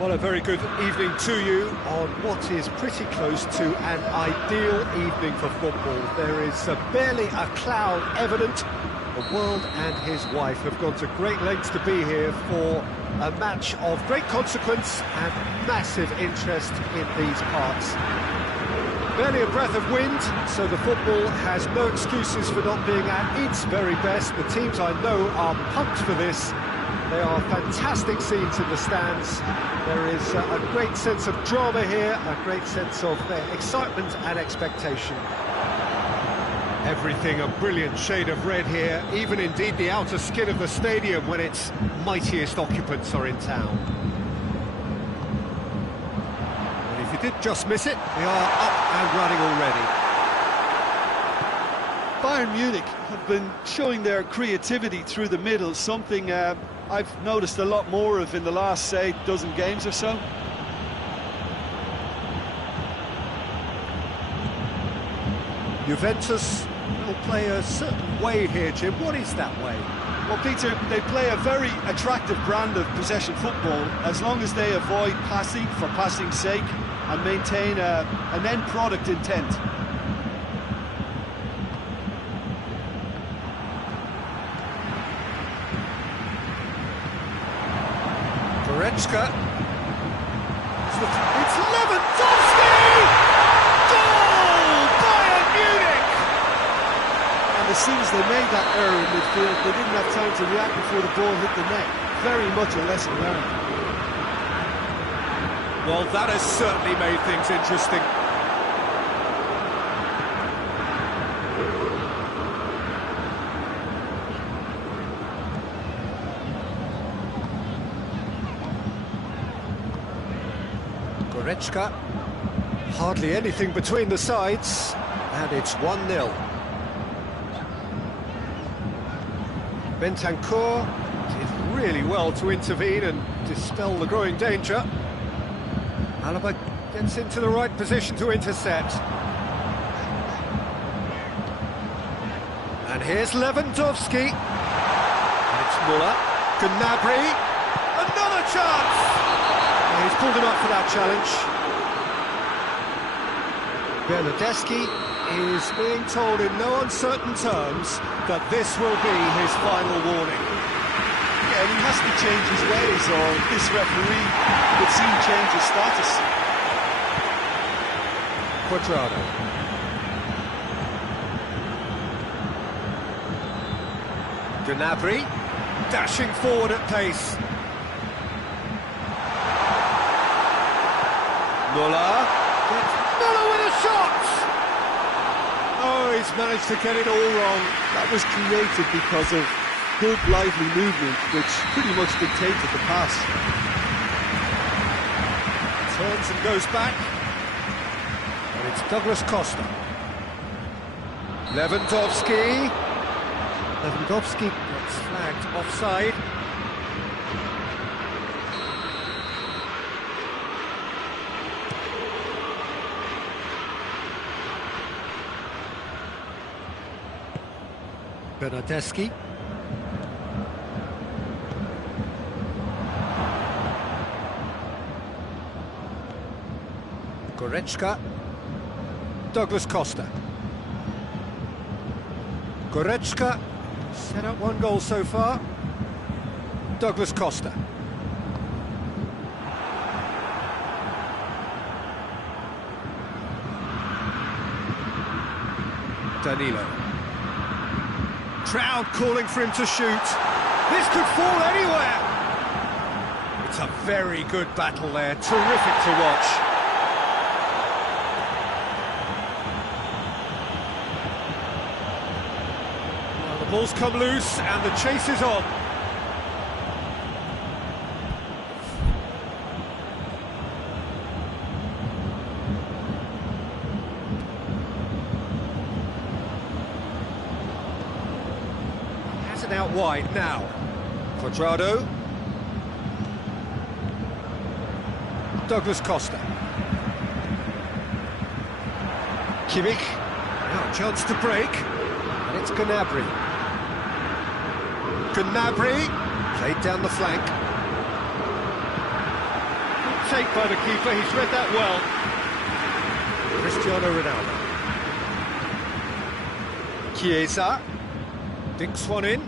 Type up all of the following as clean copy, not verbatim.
Well, a very good evening to you on what is pretty close to an ideal evening for football. There is barely a cloud evident. The world and his wife have gone to great lengths to be here for a match of great consequence and massive interest in these parts. Barely a breath of wind, so the football has no excuses for not being at its very best. The teams I know are pumped for this. They are fantastic scenes in the stands. There is a great sense of drama here, a great sense of excitement and expectation. Everything a brilliant shade of red here, even indeed the outer skin of the stadium when its mightiest occupants are in town. And if you did just miss it, we are up and running already. Bayern Munich have been showing their creativity through the middle, something I've noticed a lot more of in the last, say, dozen games or so. Juventus will play a certain way here, Jim. What is that way? Well, Peter, they play a very attractive brand of possession football as long as they avoid passing for passing's sake and maintain an end product intent. Goretzka. It's Lewandowski! Goal! Bayern Munich! And as soon as they made that error in midfield, they didn't have time to react before the ball hit the net. Very much a lesson learned. Well, that has certainly made things interesting. Goretzka, hardly anything between the sides, and it's 1-0. Bentancur did really well to intervene and dispel the growing danger. Alaba gets into the right position to intercept. And here's Lewandowski. And it's Müller. Gnabry. Another chance! He's pulled him up for that challenge. Bernardeschi is being told in no uncertain terms that this will be his final warning. Yeah, and he has to change his ways, or this referee would soon change his status. Quadrado. Gnabry, dashing forward at pace. Müller with a shot! Oh, he's managed to get it all wrong. That was created because of good, lively movement, which pretty much dictated the pass. Turns and goes back. And it's Douglas Costa. Lewandowski. Lewandowski gets flagged offside. Bernardeschi. Goretzka. Douglas Costa. Goretzka set up one goal so far. Douglas Costa. Danilo. Crowd calling for him to shoot. This could fall anywhere. It's a very good battle there. Terrific to watch. Well, the ball's come loose and the chase is on. Out wide now. Quadrado. Douglas Costa. Kimmich. Now a chance to break. And it's Gnabry. Gnabry. Played down the flank. take by the keeper, he's read that well. Cristiano Ronaldo. Chiesa. Dinks one in.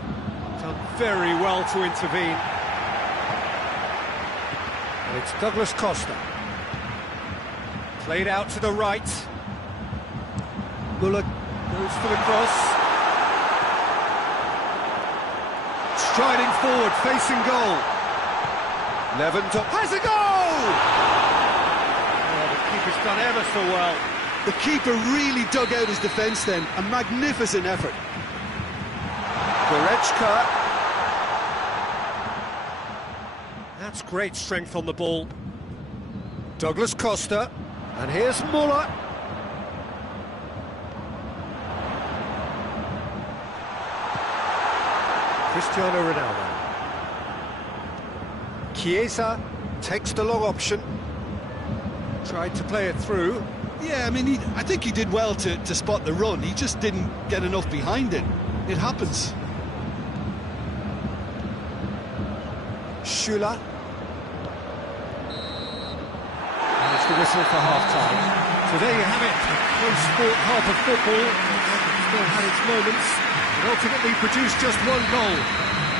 Done very well to intervene. And it's Douglas Costa. Played out to the right. Muller goes for the cross. Striding forward, facing goal. Lewandowski has a goal! Oh, the keeper's done ever so well. The keeper really dug out his defence then. A magnificent effort. Goretzka. That's great strength on the ball. Douglas Costa. And here's Muller. Cristiano Ronaldo. Chiesa takes the long option. Tried to play it through. Yeah, I mean, I think he did well to spot the run. He just didn't get enough behind it. It happens. Schüller. And it's the whistle for half-time. So there you have it, a close sport half of football. Still had its moments, but ultimately produced just one goal.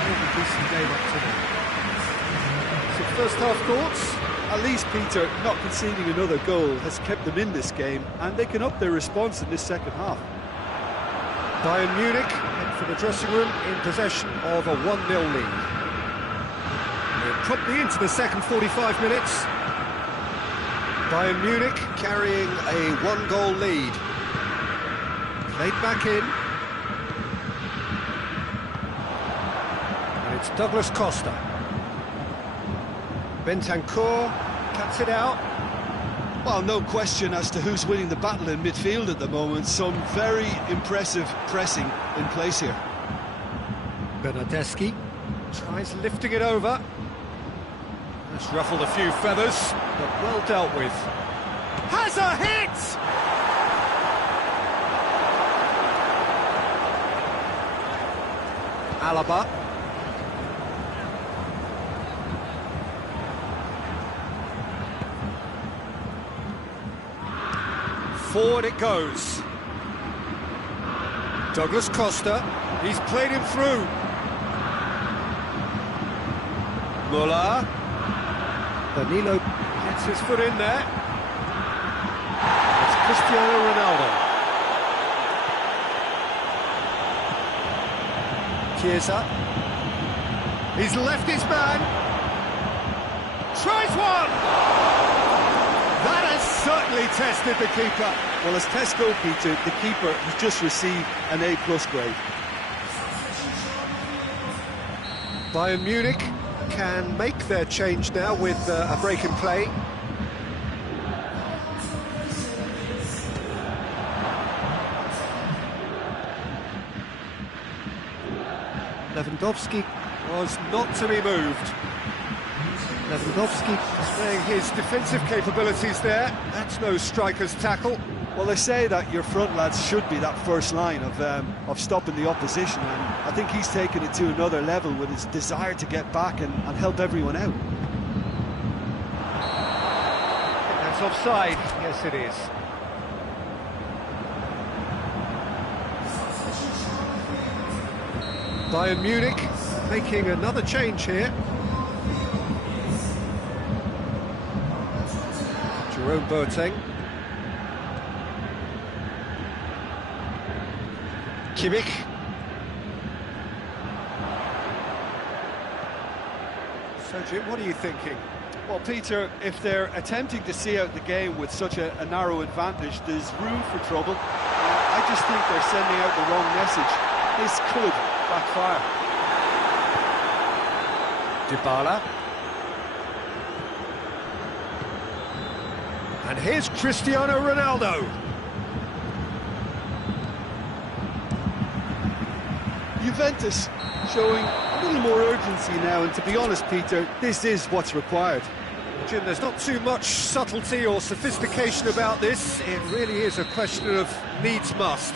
A decent game up to now. So first half thoughts? At least, Peter, not conceding another goal has kept them in this game, and they can up their response in this second half. Bayern Munich head for the dressing room in possession of a 1-0 lead. We're promptly into the second 45 minutes. Bayern Munich carrying a 1-goal lead. Played back in. And it's Douglas Costa. Bentancur cuts it out. Well, no question as to who's winning the battle in midfield at the moment. Some very impressive pressing in place here. Bernardeschi tries lifting it over. That's ruffled a few feathers, but well dealt with. Has a hit! Alaba. Forward it goes. Douglas Costa, he's played him through. Muller. Danilo gets his foot in there. It's Cristiano Ronaldo. Chiesa. He's left his man. Tries one! That has certainly tested the keeper. Well, as tests go, Peter, the keeper has just received an A+ grade. Bayern Munich can make their change now with a break in play. Lewandowski was not to be moved. Lewandowski displaying his defensive capabilities there. That's no striker's tackle. Well, they say that your front lads should be that first line of stopping the opposition, and I think he's taken it to another level with his desire to get back and help everyone out. That's offside. Yes, it is. Bayern Munich making another change here. Jerome Boateng. Kimmich. So, Jim, what are you thinking? Well, Peter, if they're attempting to see out the game with such a narrow advantage, there's room for trouble. I just think they're sending out the wrong message. This could backfire. Dybala. And here's Cristiano Ronaldo. Juventus showing a little more urgency now, and to be honest, Peter, this is what's required. Jim, there's not too much subtlety or sophistication about this. It really is a question of needs must.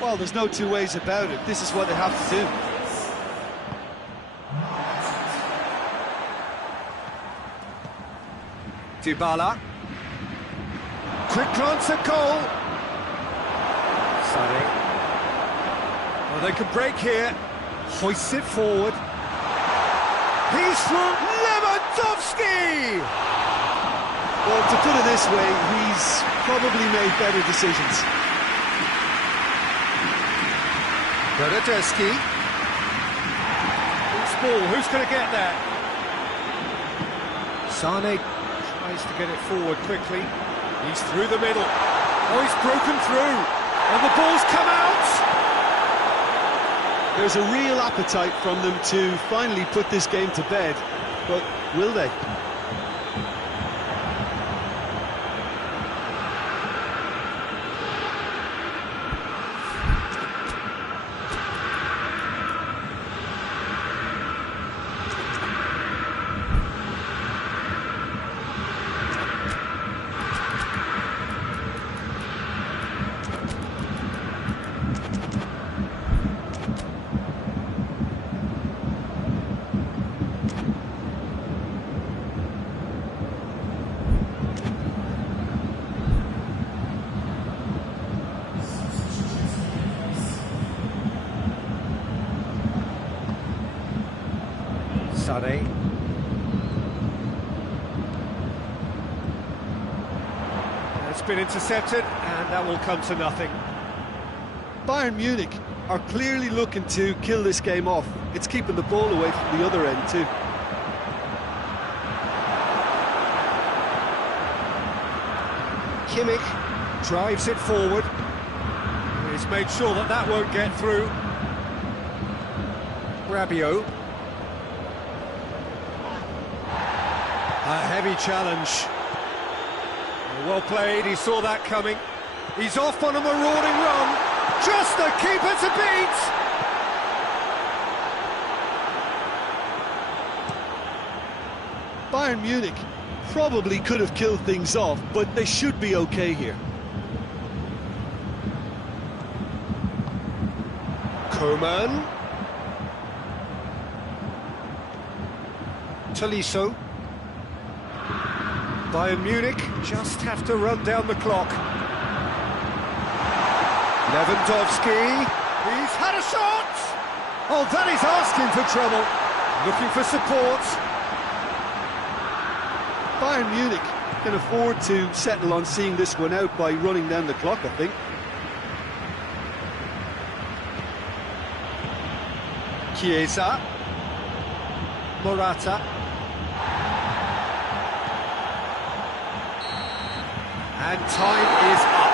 Well, there's no two ways about it. This is what they have to do. Dybala. Quick glance at goal. Sané. Well, they could break here. Hoists it forward. He's through. Lewandowski! Well, to put it this way, he's probably made better decisions. Bernardeschi. Loose ball, who's going to get there? Sané tries to get it forward quickly. He's through the middle. Oh, he's broken through. And the ball's come out! There's a real appetite from them to finally put this game to bed, but will they? Sané. It's been intercepted, and that will come to nothing. Bayern Munich are clearly looking to kill this game off. It's keeping the ball away from the other end too. Kimmich drives it forward. He's made sure that that won't get through. Rabiot. A heavy challenge. Well played, he saw that coming. He's off on a marauding run. Just the keeper to beat! Bayern Munich probably could have killed things off, but they should be okay here. Coman. Tolisso. Bayern Munich just have to run down the clock. Lewandowski. He's had a shot! Oh, that is asking for trouble. Looking for support. Bayern Munich can afford to settle on seeing this one out by running down the clock, I think. Chiesa. Morata. And time is up.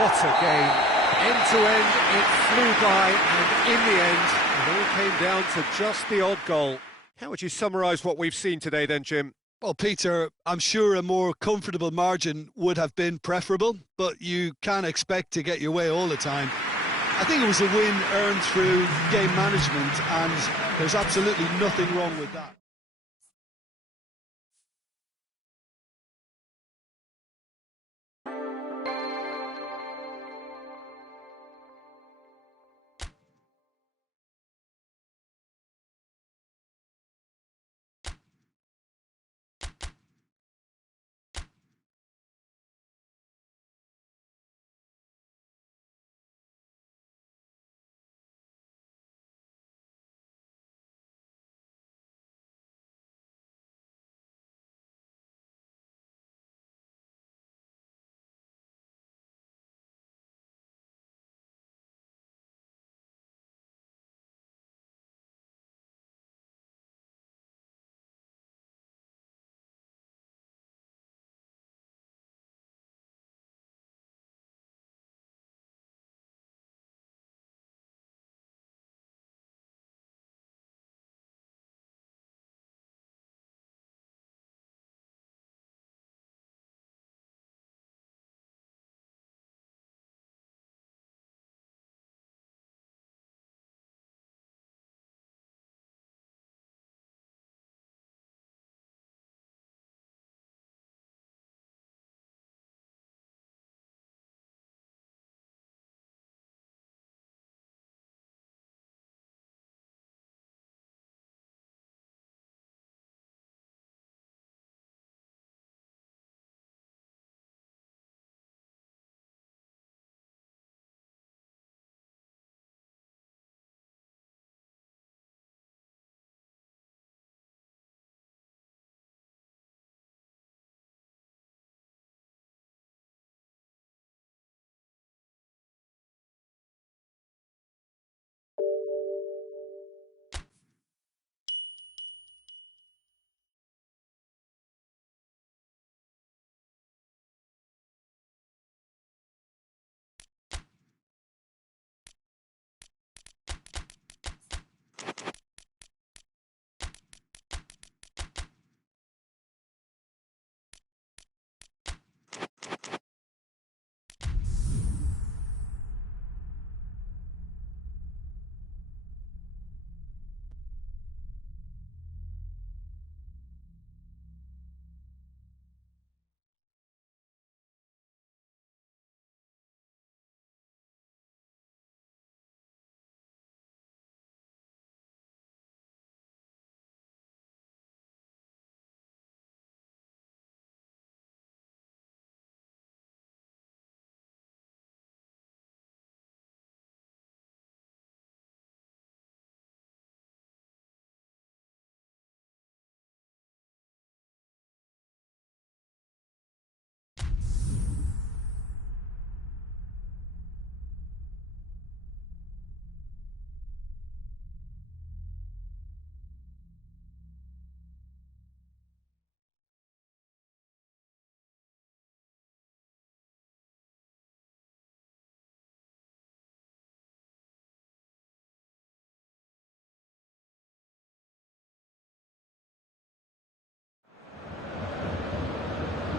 What a game. End to end, it flew by, and in the end, it all came down to just the odd goal. How would you summarise what we've seen today then, Jim? Well, Peter, I'm sure a more comfortable margin would have been preferable, but you can't expect to get your way all the time. I think it was a win earned through game management, and there's absolutely nothing wrong with that.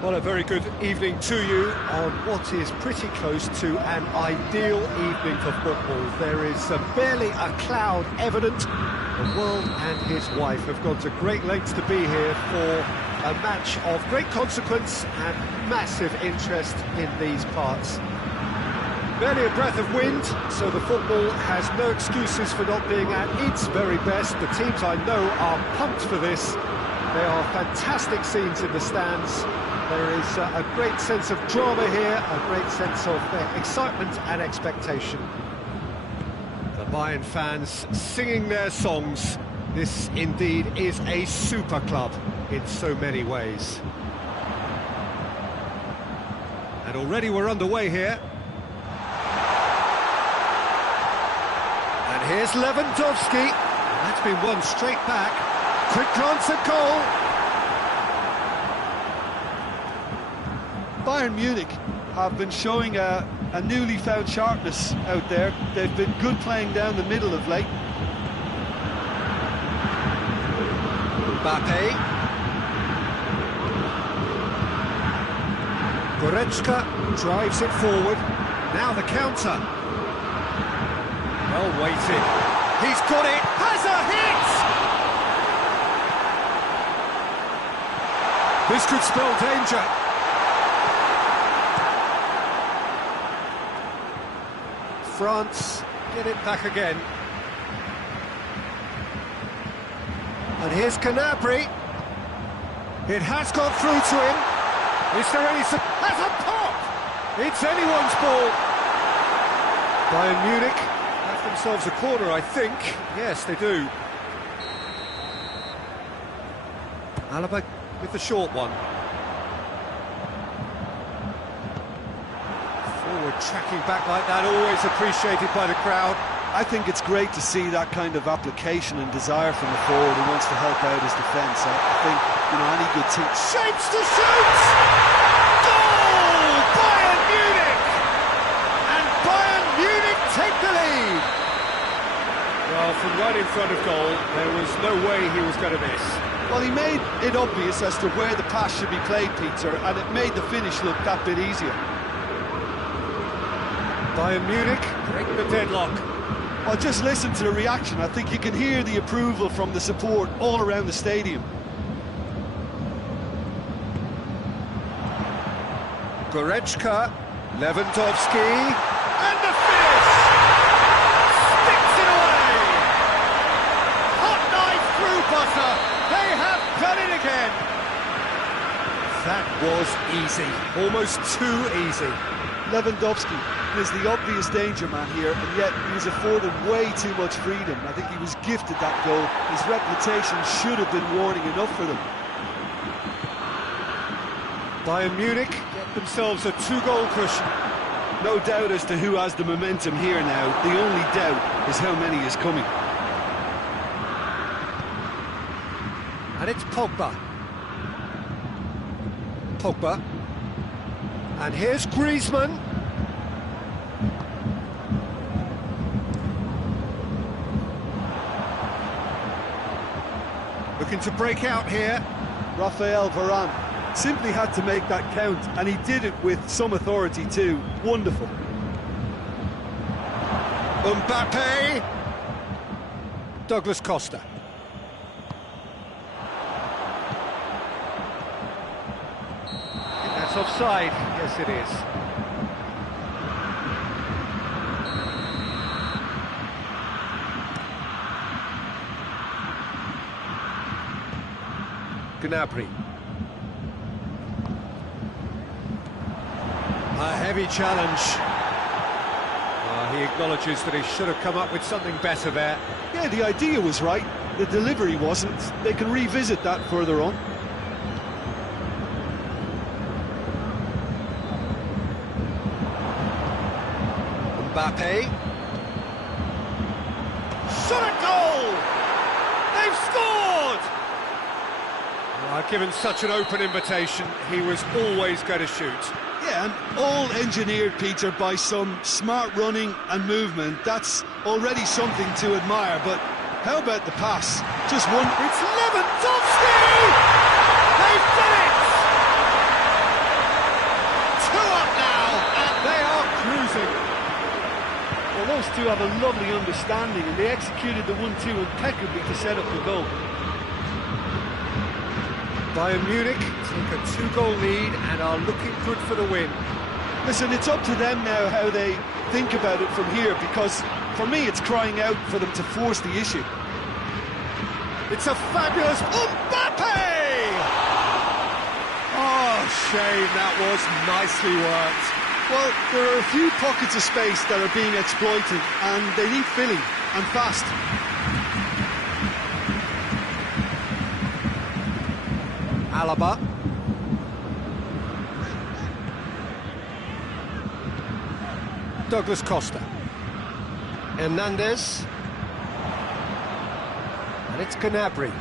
Well, a very good evening to you on what is pretty close to an ideal evening for football. There is barely a cloud evident. The world and his wife have gone to great lengths to be here for a match of great consequence and massive interest in these parts. Barely a breath of wind, so the football has no excuses for not being at its very best. The teams I know are pumped for this. There are fantastic scenes in the stands. There is a great sense of drama here, a great sense of excitement and expectation. The Bayern fans singing their songs. This indeed is a super club in so many ways. And already we're underway here. And here's Lewandowski. That's been won straight back. Quick glance at goal. Bayern Munich have been showing a newly found sharpness out there. They've been good playing down the middle of late. Mbappe. Goretzka drives it forward. Now the counter. Well weighted. He's got it. Has a hit! This could spell danger. France get it back again. And here's Gnabry. It has gone through to him. Is there any... Has a pop! It's anyone's ball. Bayern Munich have themselves a corner, I think. Yes, they do. Alaba with the short one. Tracking back like that, always appreciated by the crowd. I think it's great to see that kind of application and desire from the forward who wants to help out his defence. I think, any good team... Shapes to shoot! Goal! Bayern Munich! And Bayern Munich take the lead! Well, from right in front of goal, there was no way he was going to miss. Well, he made it obvious as to where the pass should be played, Peter, and it made the finish look that bit easier. Bayern Munich break the deadlock. Well, just listen to the reaction. I think you can hear the approval from the support all around the stadium. Goretzka, Lewandowski, and the finish! Sticks it away! Hot knife through butter. They have done it again. That was easy, almost too easy. Lewandowski is the obvious danger man here, and yet he was afforded way too much freedom. I think he was gifted that goal. His reputation should have been warning enough for them. Bayern Munich get themselves a two-goal cushion. No doubt as to who has the momentum here now. The only doubt is how many is coming. And it's Pogba. Pogba. And here's Griezmann. looking to break out here. Rafael Varane simply had to make that count, and he did it with some authority too. Wonderful. Mbappe. Douglas Costa. That's offside. Yes, it is. Gnabry. A heavy challenge. He acknowledges that he should have come up with something better there. Yeah, the idea was right, the delivery wasn't. They can revisit that further on. Mbappe. Shot a goal! They've scored! Given such an open invitation, he was always going to shoot. Yeah, and all engineered, Peter, by some smart running and movement. That's already something to admire, but how about the pass? Just one... It's Lewandowski! They've done it! 2 up now, and they are cruising. Well, those two have a lovely understanding, and they executed the 1-2 impeccably to set up the goal. Bayern Munich take a 2-goal lead and are looking good for the win. Listen, it's up to them now how they think about it from here, because for me it's crying out for them to force the issue. It's a fabulous Mbappe! Oh, shame, that was nicely worked. Well, there are a few pockets of space that are being exploited, and they need filling, and fast. Alaba. Douglas Costa. Hernandez. And it's Gnabry.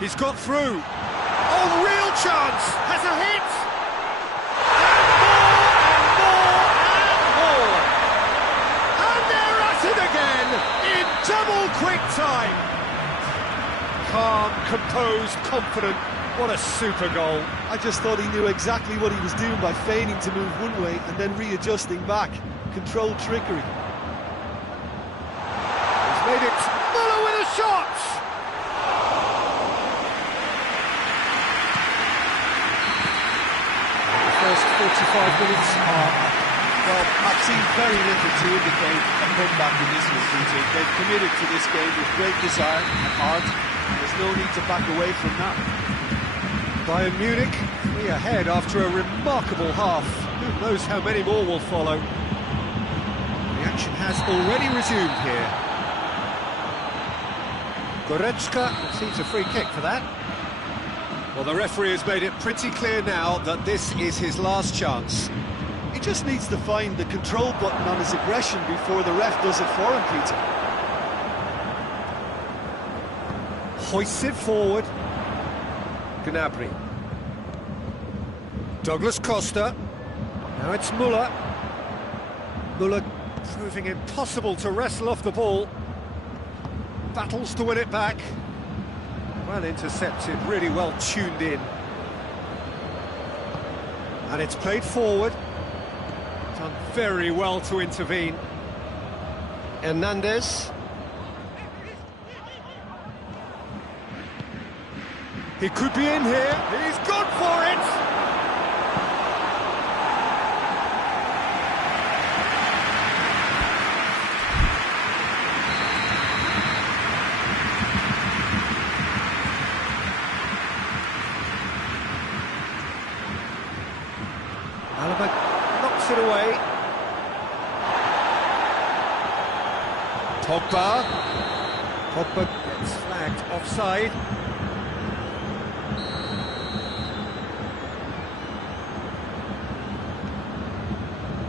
He's got through. Oh, real chance! Has a hit! And more, and more, and more! And they're at it again in double quick time! Calm, composed, confident. What a super goal. I just thought he knew exactly what he was doing by feigning to move one way and then readjusting back. Controlled trickery. He's made it. Muller with a shot! The first 45 minutes are... Well, I've seen very little to indicate a comeback in this one, Peter. They've committed to this game with great desire and heart. There's no need to back away from that. Bayern Munich 3 ahead after a remarkable half. Who knows how many more will follow. The action has already resumed here. Goretzka receives a free kick for that. Well, the referee has made it pretty clear now that this is his last chance. He just needs to find the control button on his aggression before the ref does it for him, Peter. Hoists it forward. Gnabry. Douglas Costa. Now it's Muller. Muller proving impossible to wrestle off the ball. Battles to win it back. Well intercepted, really well tuned in. And it's played forward. Done very well to intervene. Hernandez. He could be in here. He's gone for it! Alaba knocks it away. Pogba. Pogba gets flagged offside.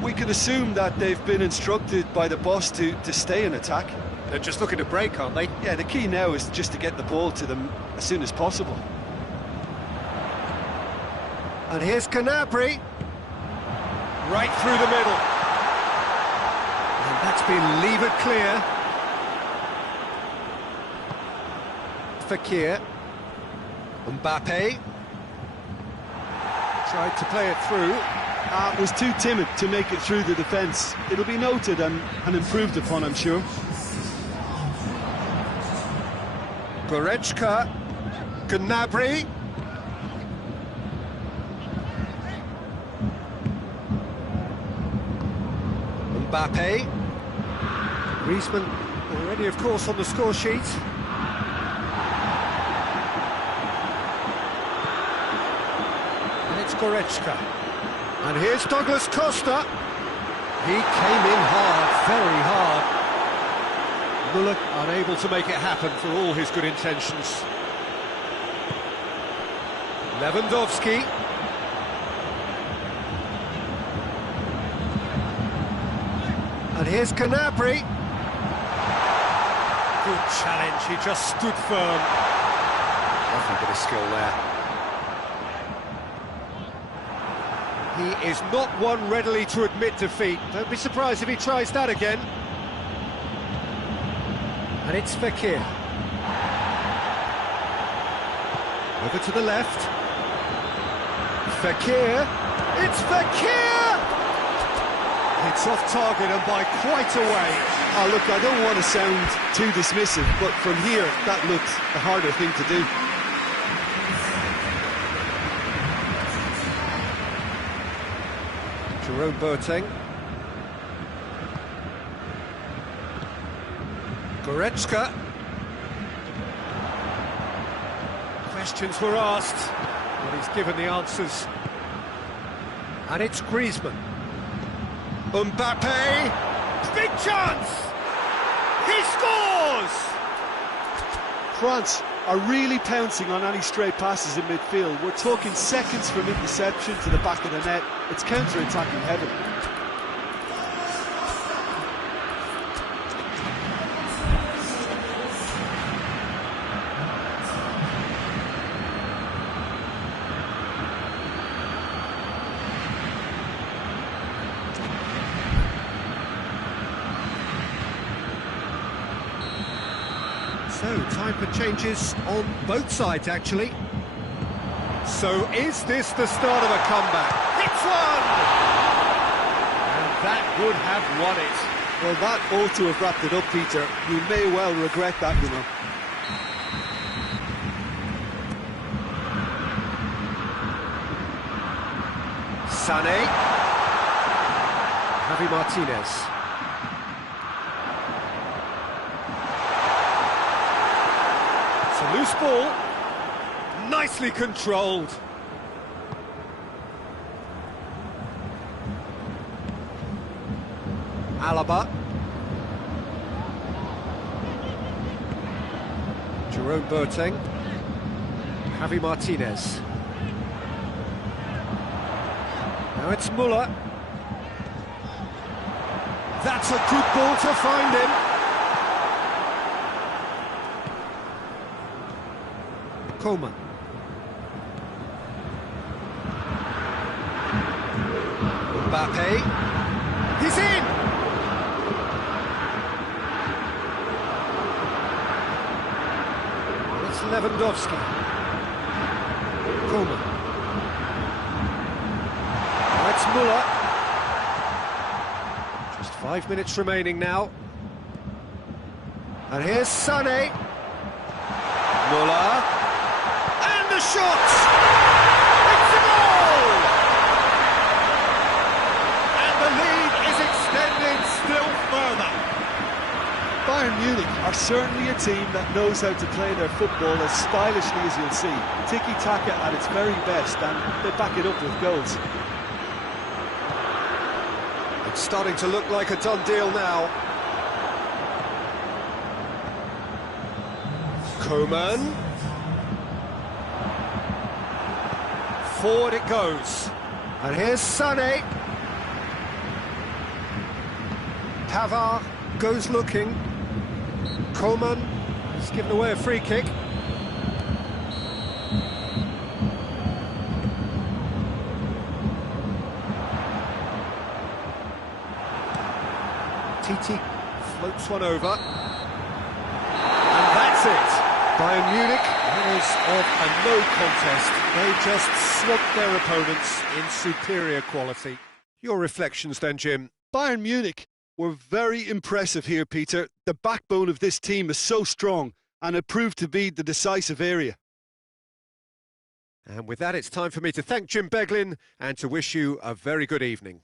We can assume that they've been instructed by the boss to stay in attack. They're just looking to break, aren't they? Yeah, the key now is just to get the ball to them as soon as possible. And here's Gnabry. Right through the middle. And that's been levered clear. Fekir. Mbappe. Tried to play it through. Was too timid to make it through the defence. It'll be noted and improved upon, I'm sure. Goretzka. Gnabry. Mbappe. Griezmann already, of course, on the score sheet. And it's Goretzka. And here's Douglas Costa. He came in hard, very hard. Müller unable to make it happen for all his good intentions. Lewandowski. And here's Gnabry. Good challenge, he just stood firm. Lovely bit of skill there. He is not one readily to admit defeat. Don't be surprised if he tries that again. And it's Fekir. Over to the left. Fekir. It's Fekir! It's off target and by quite a way. Oh, look, I don't want to sound too dismissive, but from here, that looked the harder thing to do. Jerome Boateng. Goretzka. Questions were asked, but he's given the answers. And it's Griezmann. Mbappe. Big chance! He scores! France are really pouncing on any stray passes in midfield. We're talking seconds from interception to the back of the net. It's counter-attacking heaven. So, time for changes on both sides, actually. So, is this the start of a comeback? It's one! And that would have won it. Well, that ought to have wrapped it up, Peter. You may well regret that, you know. Sané. Javi Martinez. It's a loose ball. Nicely controlled. Alaba. Jerome Boateng. Javi Martinez. Now it's Müller. That's a good ball to find him. Coman. Mbappe. He's in! It's Lewandowski. Coman. It's Müller. Just 5 minutes remaining now. And here's Sané. Müller. And the shot! It's a goal! And the lead is extended still further. Bayern Munich are certainly a team that knows how to play their football as stylishly as you'll see. Tiki-taka at its very best, and they back it up with goals. It's starting to look like a done deal now. Coman. Forward it goes. And here's Sané. Pavard goes looking. Coman has given away a free kick. Titi floats one over. And that's it. Bayern Munich, winners of a no contest. They just swamped their opponents in superior quality. Your reflections then, Jim? Bayern Munich were very impressive here, Peter. The backbone of this team is so strong, and it proved to be the decisive area. And with that, it's time for me to thank Jim Beglin and to wish you a very good evening.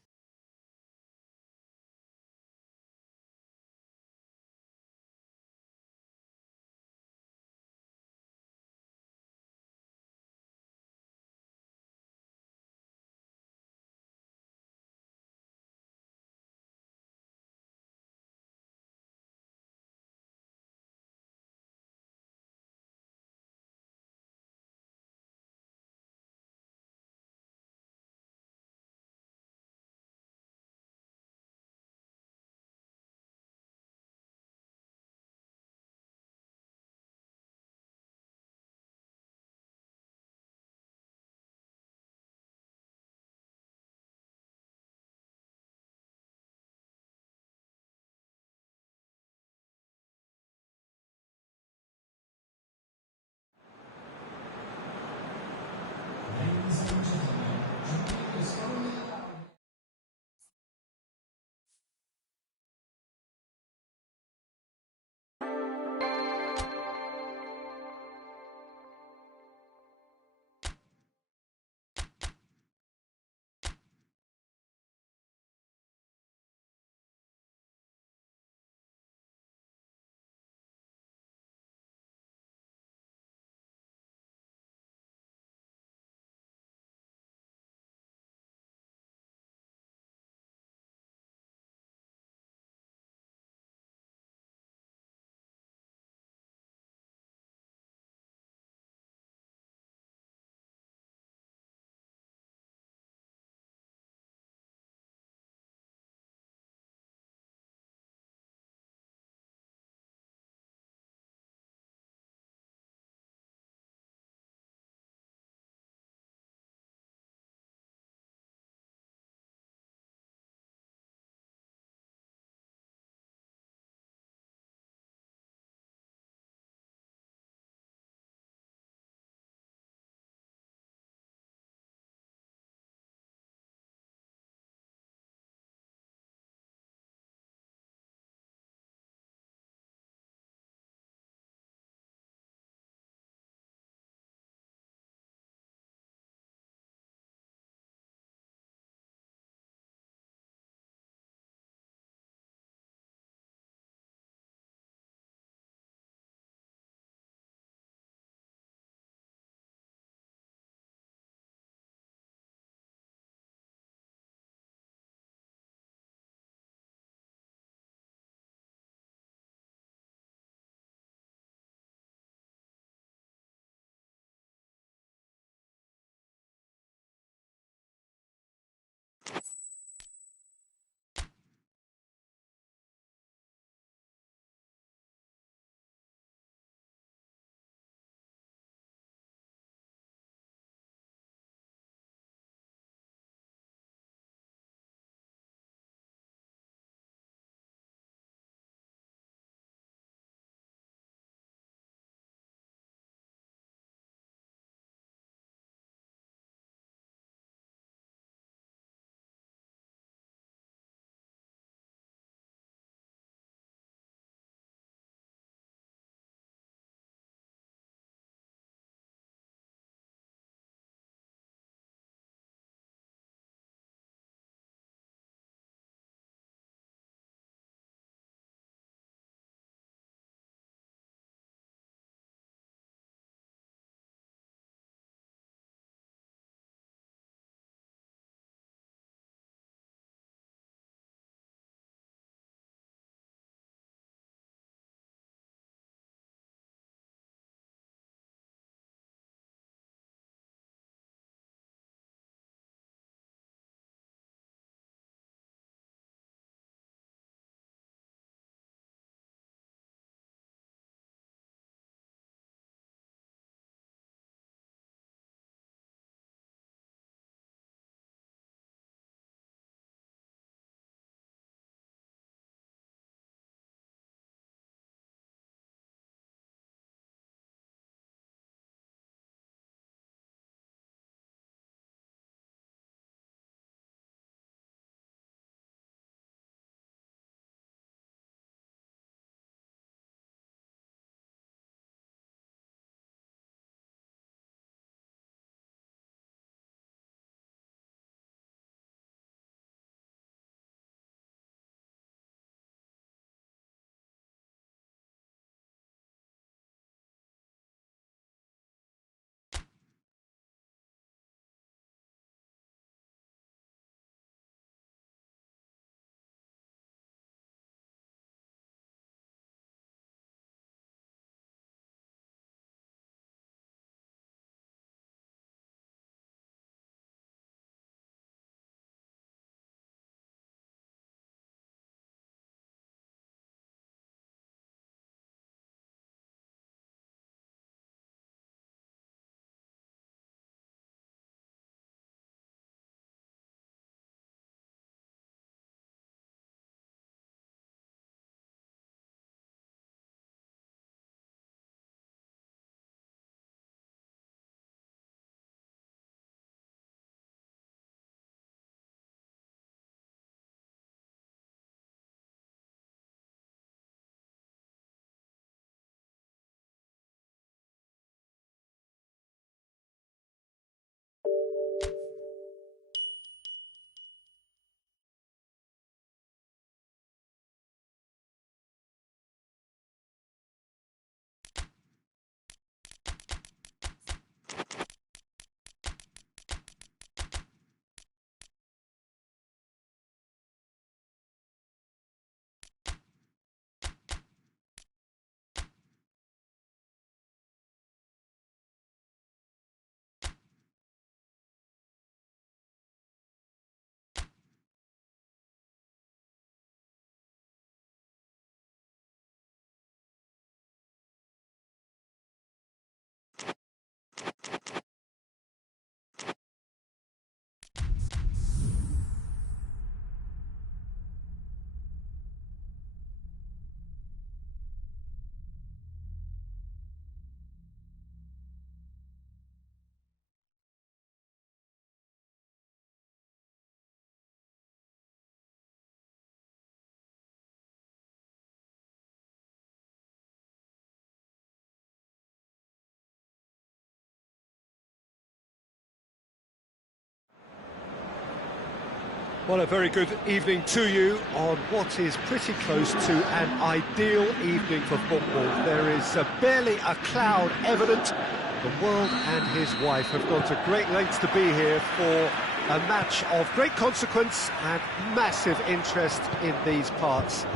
Well, a very good evening to you on what is pretty close to an ideal evening for football. There is barely a cloud evident. The world and his wife have gone to great lengths to be here for a match of great consequence and massive interest in these parts.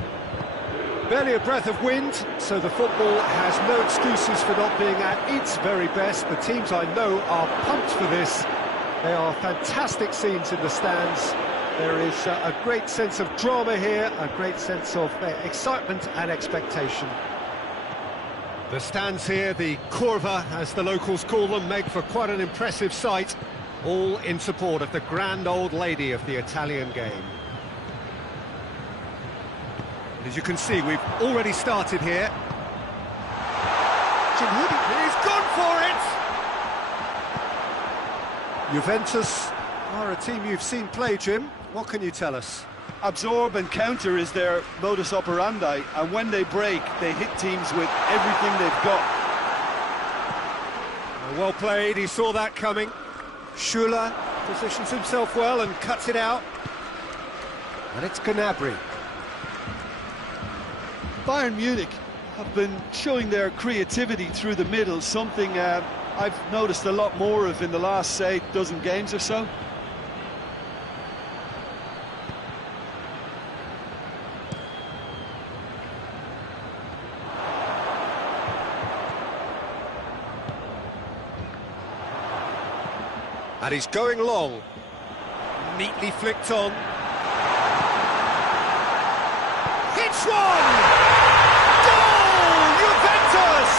Barely a breath of wind, so the football has no excuses for not being at its very best. The teams I know are pumped for this. There are fantastic scenes in the stands. There is a great sense of drama here, a great sense of excitement and expectation. The stands here, the curva, as the locals call them, make for quite an impressive sight, all in support of the grand old lady of the Italian game. As you can see, we've already started here. He's gone for it! Juventus are a team you've seen play, Jim. What can you tell us? Absorb and counter is their modus operandi, and when they break, they hit teams with everything they've got. Well played, he saw that coming. Schuler positions himself well and cuts it out. And it's Gnabry. Bayern Munich have been showing their creativity through the middle, something I've noticed a lot more of in the last, say, dozen games or so. And he's going long. Neatly flicked on. Hits one! Goal! Juventus!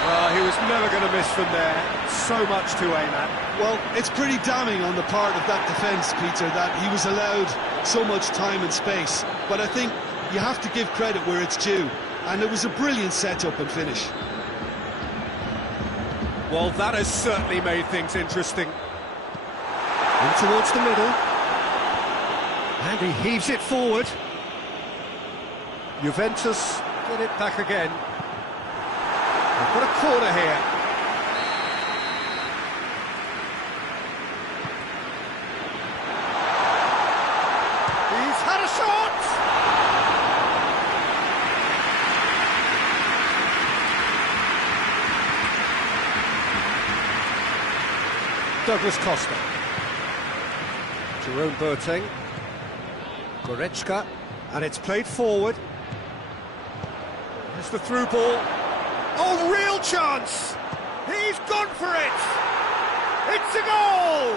Well, he was never going to miss from there. So much to aim at. Well, it's pretty damning on the part of that defence, Peter, that he was allowed so much time and space. But I think you have to give credit where it's due. And it was a brilliant setup and finish. Well, that has certainly made things interesting. In towards the middle. And he heaves it forward. Juventus get it back again. They've got a corner here. He's had a shot! Douglas Costa. Jerome Boateng. Goretzka. And it's played forward. There's the through ball. Oh, real chance! He's gone for it! It's a goal!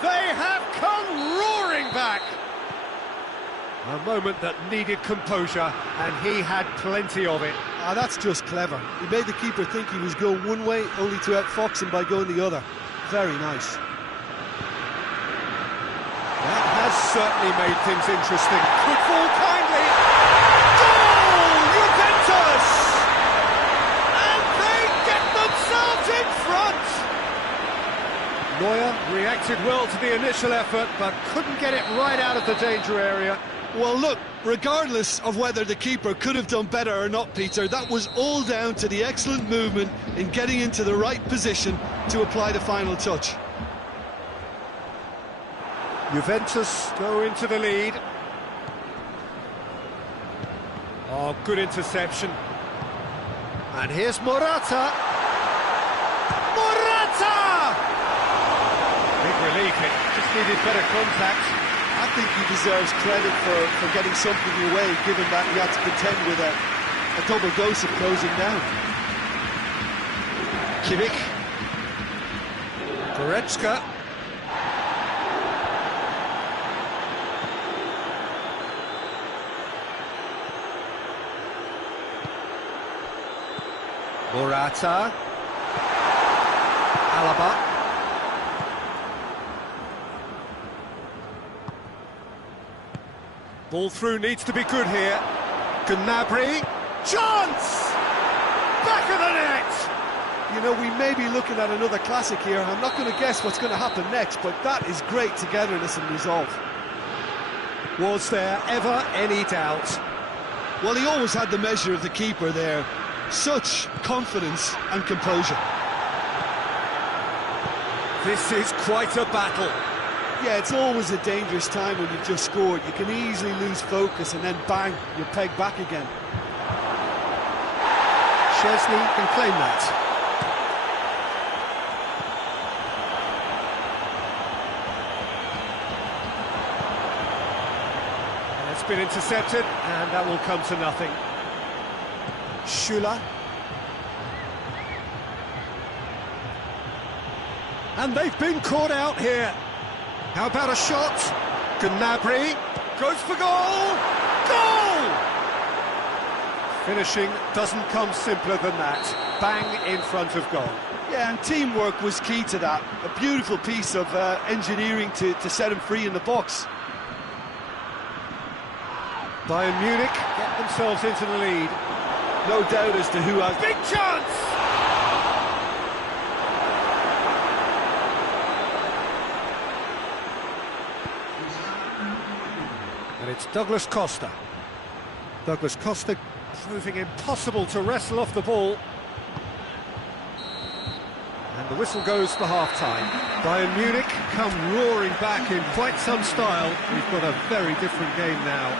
They have come roaring back! A moment that needed composure, and he had plenty of it. Ah, that's just clever. He made the keeper think he was going one way, only to outfox him by going the other. Very nice. That has certainly made things interesting. Could fall kindly. Goal! Juventus! And they get themselves in front! Neuer reacted well to the initial effort, but couldn't get it right out of the danger area. Well, look, regardless of whether the keeper could have done better or not, Peter, that was all down to the excellent movement in getting into the right position to apply the final touch. Juventus go into the lead. Oh, good interception. And here's Morata. Morata! Big relief, it just needed better contact. I think he deserves credit for getting something away, given that he had to contend with a double dose of closing down. Kimmich. Goretzka. Morata. Alaba. Ball through needs to be good here. Gnabry. Chance! Back of the net! You know, we may be looking at another classic here. I'm not going to guess what's going to happen next, but that is great togetherness and resolve. Was there ever any doubt? Well, he always had the measure of the keeper there. Such confidence and composure. This is quite a battle. Yeah, it's always a dangerous time when you've just scored. You can easily lose focus and then bang, you're pegged back again. Chesney can claim that. And it's been intercepted, and that will come to nothing. Schüller. And they've been caught out here. How about a shot? Gnabry goes for goal! Goal! Finishing doesn't come simpler than that. Bang in front of goal. Yeah, and teamwork was key to that. A beautiful piece of engineering to set him free in the box. Bayern Munich get themselves into the lead. No doubt as to who has... Big chance! And it's Douglas Costa. Douglas Costa proving impossible to wrestle off the ball. And the whistle goes for half-time. Bayern Munich come roaring back in quite some style. We've got a very different game now.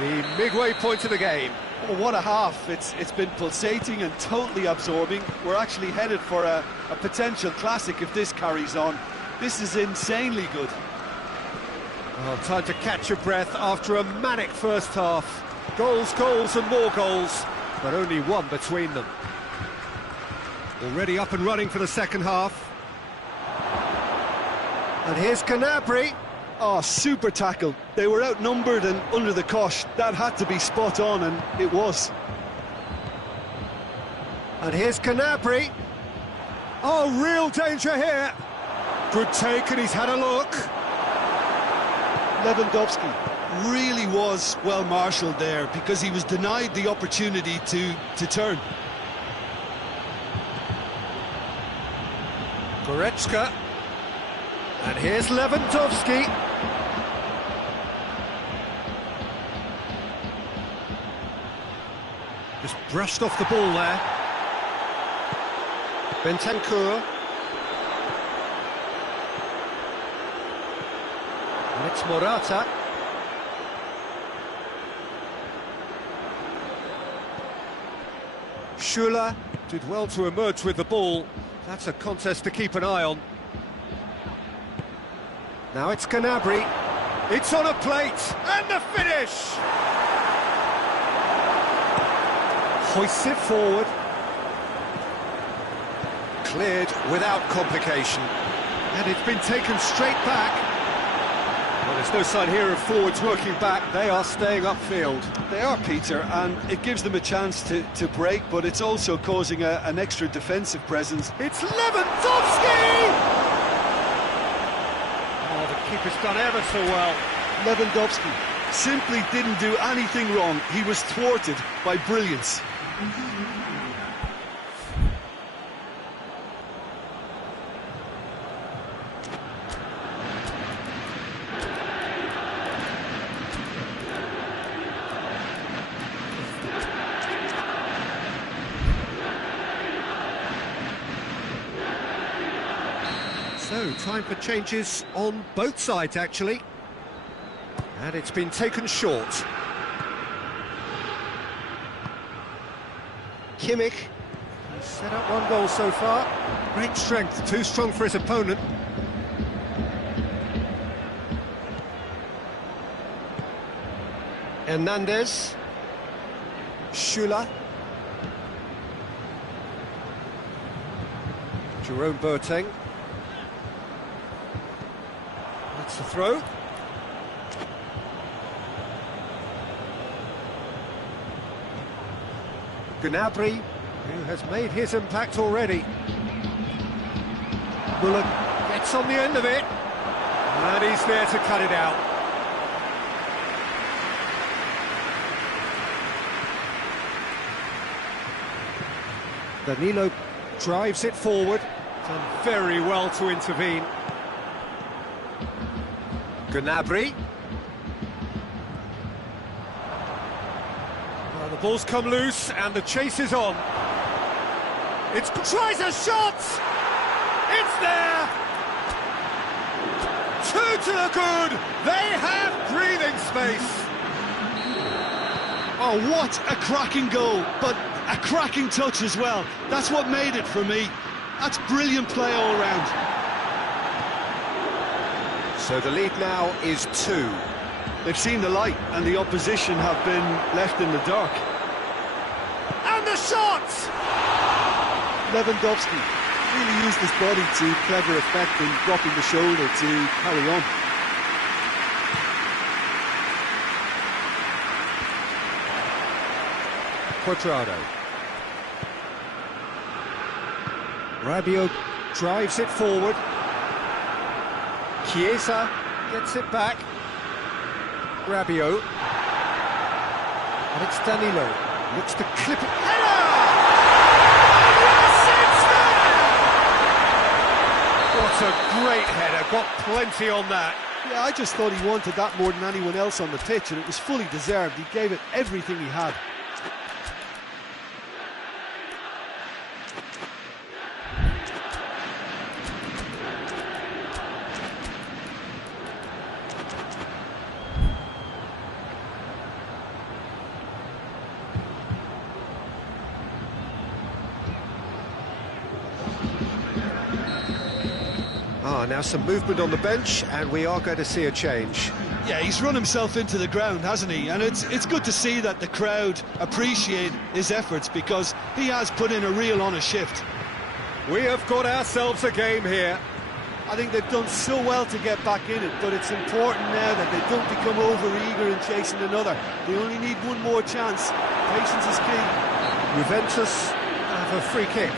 The midway point of the game. Oh, what a half. It's been pulsating and totally absorbing. We're actually headed for a potential classic if this carries on. This is insanely good. Oh, time to catch your breath after a manic first half. Goals, goals and more goals, but only one between them. Already up and running for the second half. And here's Gnabry. Oh, super tackle. They were outnumbered and under the cosh. That had to be spot on, and it was. And here's Gnabry. Oh, real danger here. Good take, and he's had a look. Lewandowski really was well marshalled there because he was denied the opportunity to turn. Goretzka. And here's Lewandowski. Just brushed off the ball there. Bentancur. And it's Morata. Schüller did well to emerge with the ball. That's a contest to keep an eye on. Now it's Gnabry. It's on a plate. And the finish! Hoists it forward. Cleared without complication. And it's been taken straight back. Well, there's no sign here of forwards working back. They are staying upfield. They are, Peter, and it gives them a chance to break, but it's also causing an extra defensive presence. It's Lewandowski! Oh, the keeper's done ever so well. Lewandowski simply didn't do anything wrong. He was thwarted by brilliance. So, time for changes on both sides, actually. And it's been taken short. Kimmich has set up one goal so far. Great strength, too strong for his opponent. Hernandez. Schüller. Jerome Boateng. That's the throw. Gnabry, who has made his impact already. Müller gets on the end of it. And he's there to cut it out. Danilo drives it forward. Done very well to intervene. Gnabry. Well, the ball's come loose and the chase is on. It tries a shot! It's there! into the good. They have breathing space. Oh, what a cracking goal, but a cracking touch as well. That's what made it for me. That's brilliant play all round. So the lead now is 2. They've seen the light and the opposition have been left in the dark. And the shot! Lewandowski really used his body to clever effect in dropping the shoulder to carry on. Quadrado. Rabiot drives it forward. Chiesa gets it back. Rabiot. And it's Danilo. Looks to clip it. Header! Yes, it's there! What a great header. Got plenty on that. Yeah, I just thought he wanted that more than anyone else on the pitch, and it was fully deserved. He gave it everything he had. Now some movement on the bench, and we are going to see a change. Yeah, he's run himself into the ground, hasn't he? And it's good to see that the crowd appreciate his efforts, because he has put in a real honest shift. We have got ourselves a game here. I think they've done so well to get back in it, but it's important now that they don't become over-eager in chasing another. They only need one more chance. Patience is key. Juventus have a free kick.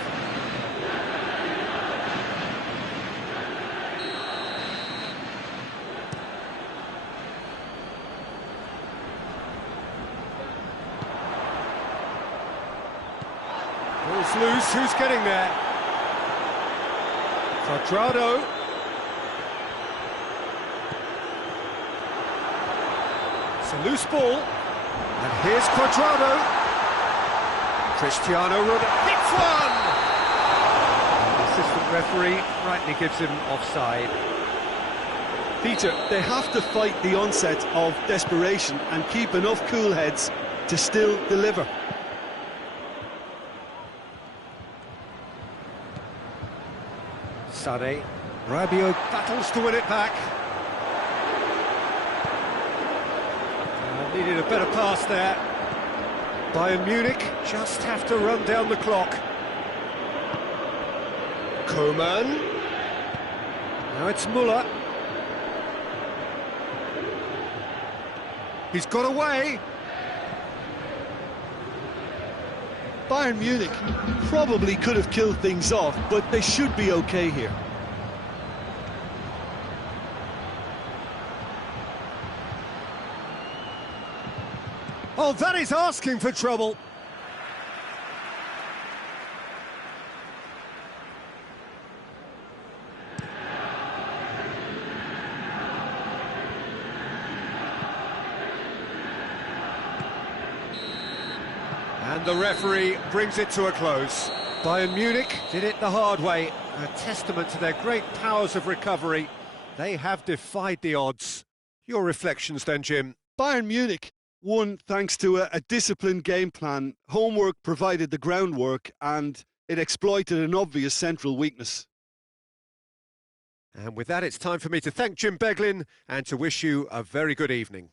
Ball's loose, who's getting there? Quadrado. It's a loose ball. And here's Quadrado. Cristiano Ronaldo hits one! And the assistant referee rightly gives him offside. Peter, they have to fight the onset of desperation and keep enough cool heads to still deliver. Sane. Rabiot battles to win it back. Needed a better pass there. Bayern Munich just have to run down the clock. Coman. Now it's Müller. He's got away. Bayern Munich probably could have killed things off, but they should be okay here. Oh, that is asking for trouble. And the referee brings it to a close. Bayern Munich did it the hard way. A testament to their great powers of recovery. They have defied the odds. Your reflections then, Jim? Bayern Munich won thanks to a disciplined game plan. Homework provided the groundwork, and it exploited an obvious central weakness. And with that, it's time for me to thank Jim Beglin and to wish you a very good evening.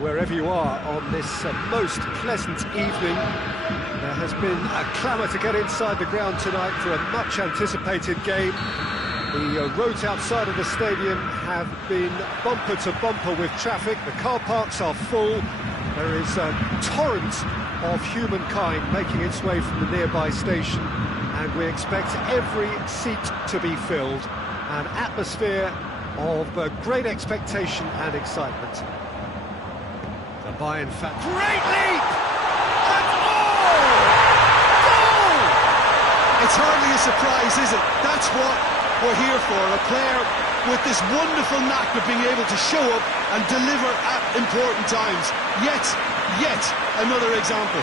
wherever you are on this most pleasant evening. There has been a clamour to get inside the ground tonight for a much-anticipated game. The roads outside of the stadium have been bumper to bumper with traffic. The car parks are full. There is a torrent of humankind making its way from the nearby station, and we expect every seat to be filled. An atmosphere of great expectation and excitement. The Bayern fan. Great leap! And goal! It's hardly a surprise, is it? That's what we're here for. A player with this wonderful knack of being able to show up and deliver at important times. Yet another example.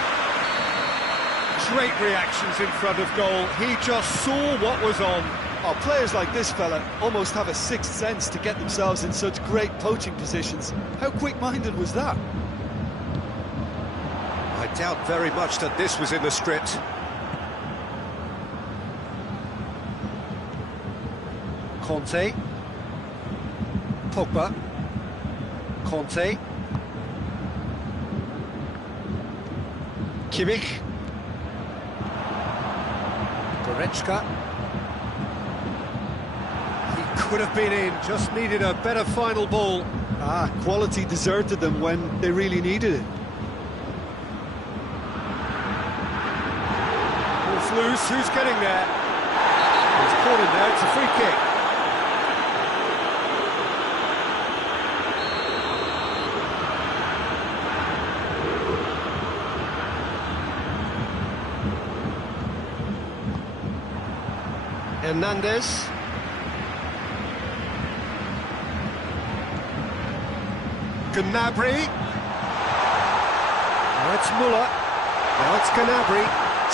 Great reactions in front of goal. He just saw what was on. Oh, players like this fella almost have a sixth sense to get themselves in such great poaching positions. How quick-minded was that? I doubt very much that this was in the script. Conte. Pogba. Conte. Kimmich. Goretzka. Could have been in, just needed a better final ball. Quality deserted them when they really needed it. Ball's loose, who's getting there? He's caught in there, it's a free kick. Hernandez. Gnabry. Now it's Muller. Now it's Gnabry.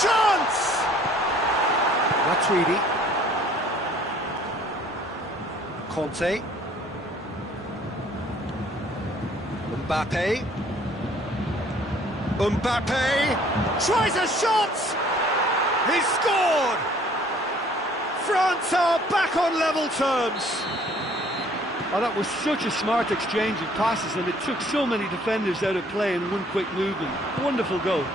Chance! Matuidi. Conte. Mbappe. Mbappe tries a shot! He scored! France are back on level terms. Oh, that was such a smart exchange of passes, and it took so many defenders out of play in one quick movement. Wonderful goal.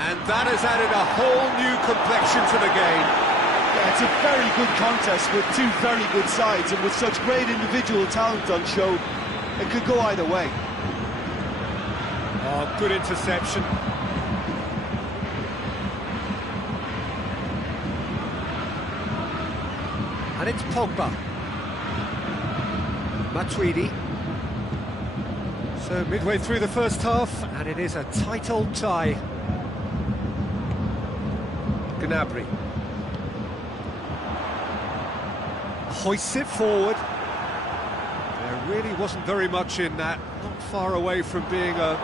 And that has added a whole new complexion to the game. Yeah, it's a very good contest with two very good sides, and with such great individual talent on show, it could go either way. Oh, good interception. And it's Pogba. Matuidi. So midway through the first half, and it is a tight old tie. Gnabry. Hoists it forward. There really wasn't very much in that. Not far away from being a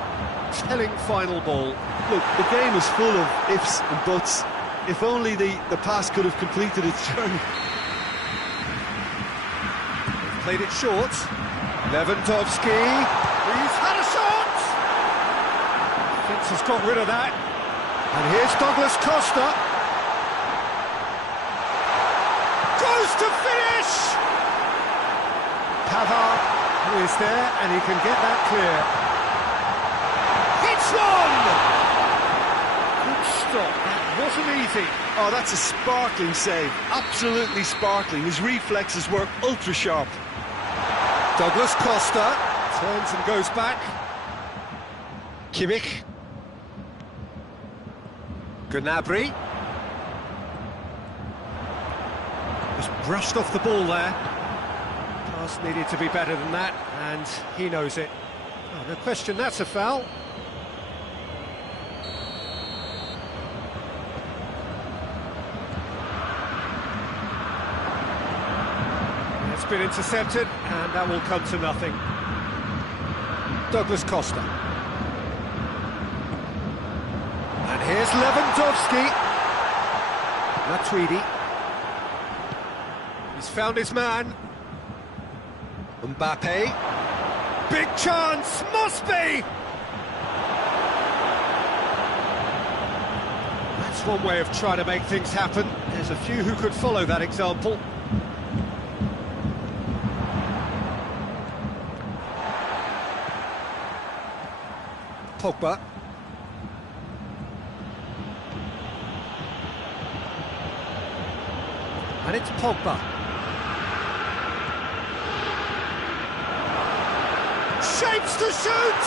telling final ball. Look, the game is full of ifs and buts. If only the pass could have completed its journey. Played it short. Lewandowski. He's had a shot! Fitz has got rid of that. And here's Douglas Costa. Goes to finish! Pavard, who is there, and he can get that clear. Hits one! Good stop. That wasn't easy. Oh, that's a sparkling save. Absolutely sparkling. His reflexes were ultra-sharp. Douglas Costa turns and goes back. Kimmich. Gnabry. Just brushed off the ball there. Pass needed to be better than that, and he knows it. Oh, no question, that's a foul. It's been intercepted, and that will come to nothing. Douglas Costa. And here's Lewandowski. Matuidi. He's found his man. Mbappe. Big chance, must be! That's one way of trying to make things happen. There's a few who could follow that example. Pogba. And it's Pogba. Shapes to shoot!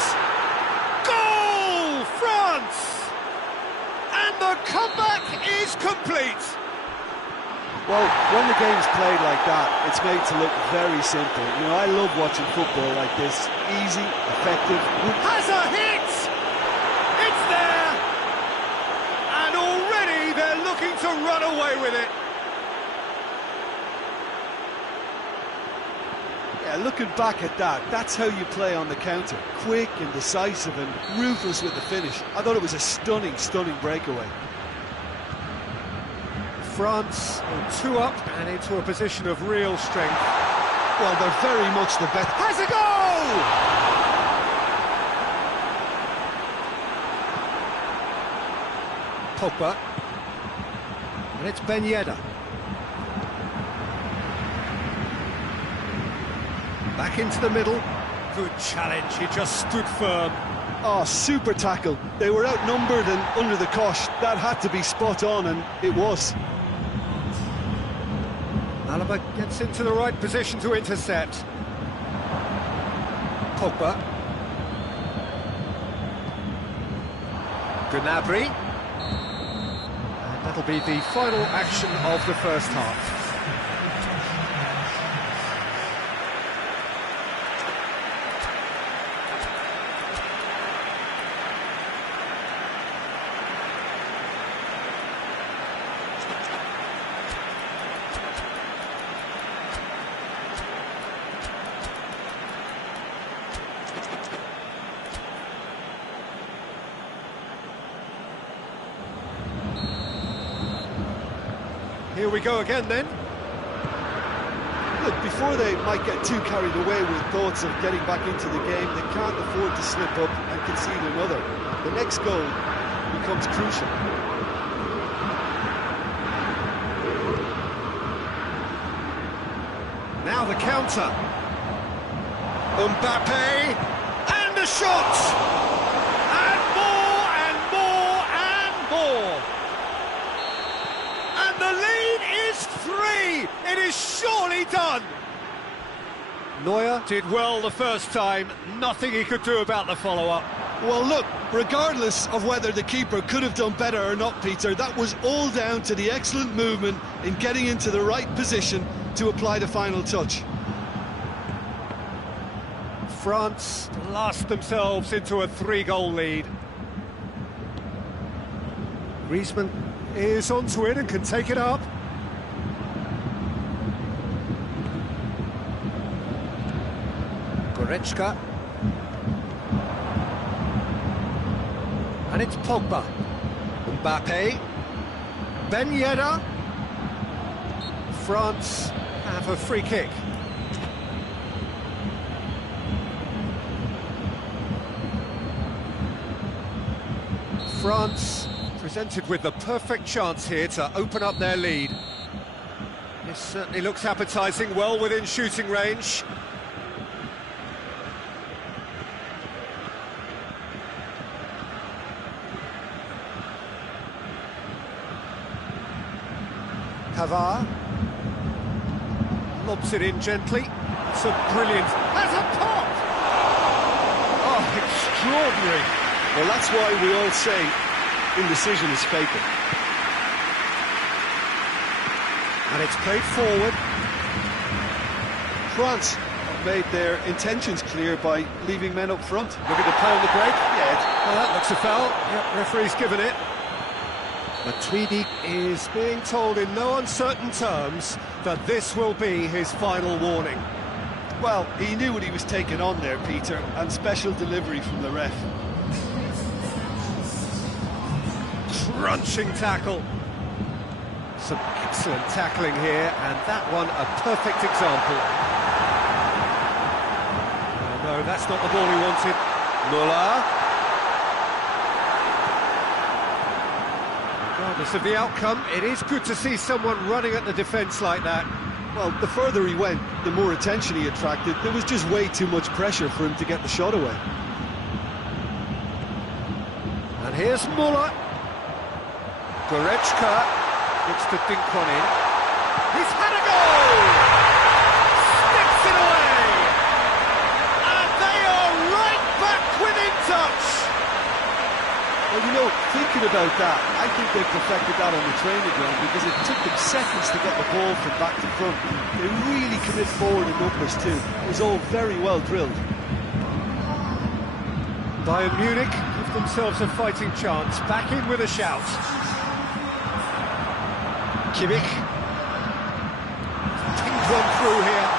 Goal! France! And the comeback is complete! Well, when the game's played like that, it's made to look very simple. You know, I love watching football like this. Easy, effective. Has a hit! It's there! And already they're looking to run away with it. Yeah, looking back at that, that's how you play on the counter. Quick and decisive and ruthless with the finish. I thought it was a stunning, stunning breakaway. France two up and into a position of real strength. Well, they're very much the best. Has a goal! Pogba. And it's Ben Yedder. Back into the middle. Good challenge, he just stood firm. Oh, super tackle. They were outnumbered and under the cosh. That had to be spot on, and it was. Alaba gets into the right position to intercept. Pogba. Gnabry. And that'll be the final action of the first half. Here we go again then. Look, before they might get too carried away with thoughts of getting back into the game, they can't afford to slip up and concede another. The next goal becomes crucial. Now the counter. Mbappe, and the shot! And more, and more, and more! And the lead is 3! It is surely done! Neuer did well the first time, nothing he could do about the follow-up. Well, look, regardless of whether the keeper could have done better or not, Peter, that was all down to the excellent movement in getting into the right position to apply the final touch. France blast themselves into a 3-goal lead. Griezmann is onto it and can take it up. Goretzka. And it's Pogba. Mbappe. Ben Yedder. France have a free kick. France presented with the perfect chance here to open up their lead. This certainly looks appetising, well within shooting range. Pavard lobs it in gently. It's a brilliant... Has a pop! Oh, extraordinary. Well, that's why we all say indecision is fatal. And it's played forward. France have made their intentions clear by leaving men up front. Looking to play on the break. Yeah. Well, that looks a foul. Yep, referee's given it. Matuidi is being told in no uncertain terms that this will be his final warning. Well, he knew what he was taking on there, Peter, and special delivery from the ref. Crunching tackle. Some excellent tackling here, and that one a perfect example. Oh, no, that's not the ball he wanted. Muller. Regardless of the outcome, it is good to see someone running at the defence like that. Well, the further he went, the more attention he attracted. There was just way too much pressure for him to get the shot away. here's Muller. Goretzka looks to dink one in. He's had a goal! Sticks it away! And they are right back within touch! Well, you know, thinking about that, I think they perfected that on the training ground because it took them seconds to get the ball from back to front. They really commit forward in numbers too. It was all very well drilled. Bayern Munich give themselves a fighting chance, back in with a shout. Kimmich. Pinged one through here.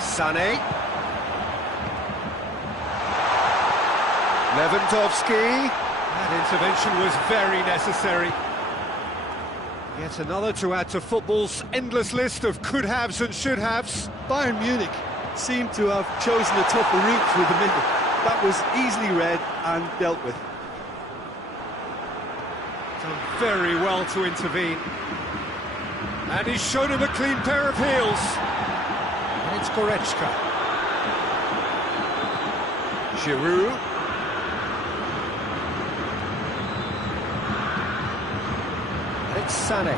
Sané. Lewandowski. That intervention was very necessary. Yet another to add to football's endless list of could-haves and should-haves. Bayern Munich seemed to have chosen a tougher route through the middle. That was easily read and dealt with. Done very well to intervene. And he's shown him a clean pair of heels. And it's Goretzka. Giroud. And it's Sané.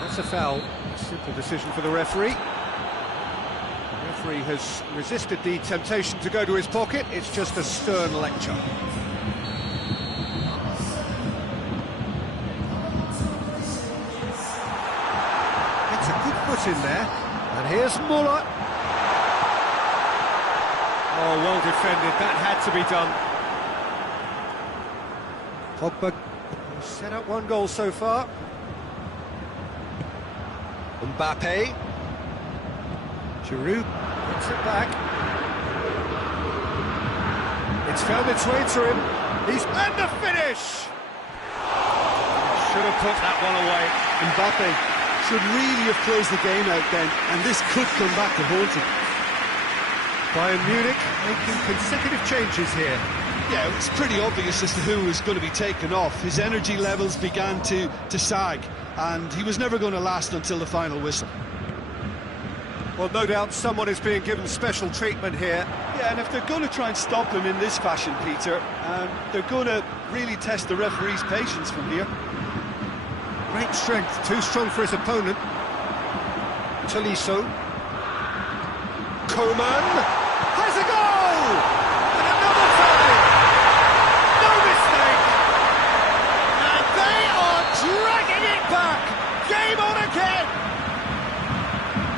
That's a foul. A simple decision for the referee. The referee has resisted the temptation to go to his pocket. It's just a stern lecture. Gets a good foot in there. And here's Muller. Oh, well defended. That had to be done. Pogba set up one goal so far. Mbappe. Giroud gets it back. It's found its way to him. And the finish! Should have put that one away. Mbappe should really have closed the game out then, and this could come back to haunt him. Bayern Munich making consecutive changes here. Yeah, it was pretty obvious as to who was going to be taken off. His energy levels began to sag, and he was never going to last until the final whistle. Well, no doubt someone is being given special treatment here. Yeah, and if they're going to try and stop him in this fashion, Peter, they're going to really test the referee's patience from here. Great strength, too strong for his opponent. Tolisso. Coman has a goal! And another time! No mistake! And they are dragging it back! Game on again!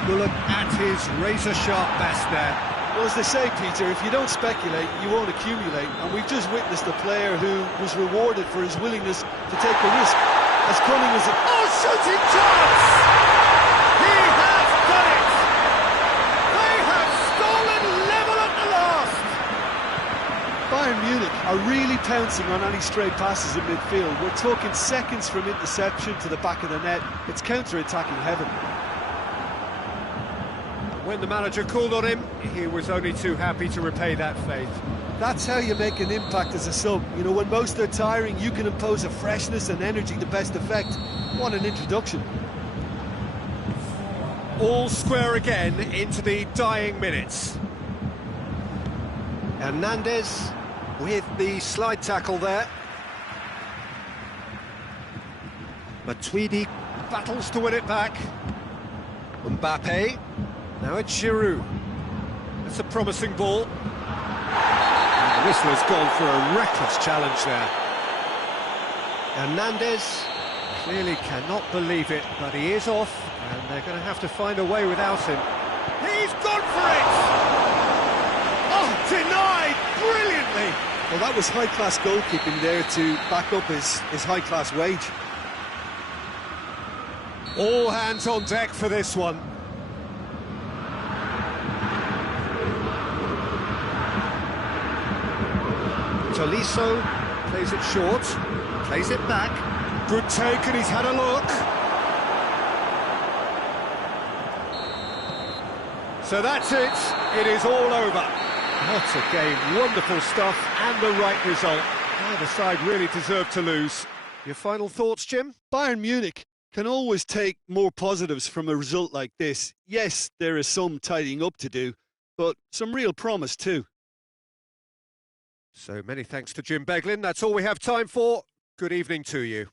Muller at his razor-sharp best there. Well, as they say, Peter, if you don't speculate, you won't accumulate. And we've just witnessed a player who was rewarded for his willingness to take the risk. As cunning as it... Oh, shooting chance! He has done it! They have stolen level at the last! Bayern Munich are really pouncing on any stray passes in midfield. We're talking seconds from interception to the back of the net. It's counter-attacking heaven. When the manager called on him, he was only too happy to repay that faith. That's how you make an impact as a sub. You know, when most are tiring, you can impose a freshness and energy to best effect. What an introduction. All square again into the dying minutes. Hernandez with the slide tackle there. Matuidi battles to win it back. Mbappe. Now it's Giroud. That's a promising ball. And the whistle has gone for a reckless challenge there. Hernandez clearly cannot believe it, but he is off, and they're going to have to find a way without him. He's gone for it! Oh, denied brilliantly! Well, that was high-class goalkeeping there to back up his high-class wage. All hands on deck for this one. Tolisso plays it short, plays it back. Good take, and he's had a look. So that's it. It is all over. What a game. Wonderful stuff and the right result. Neither side really deserved to lose. Your final thoughts, Jim? Bayern Munich can always take more positives from a result like this. Yes, there is some tidying up to do, but some real promise too. So many thanks to Jim Beglin. That's all we have time for. Good evening to you.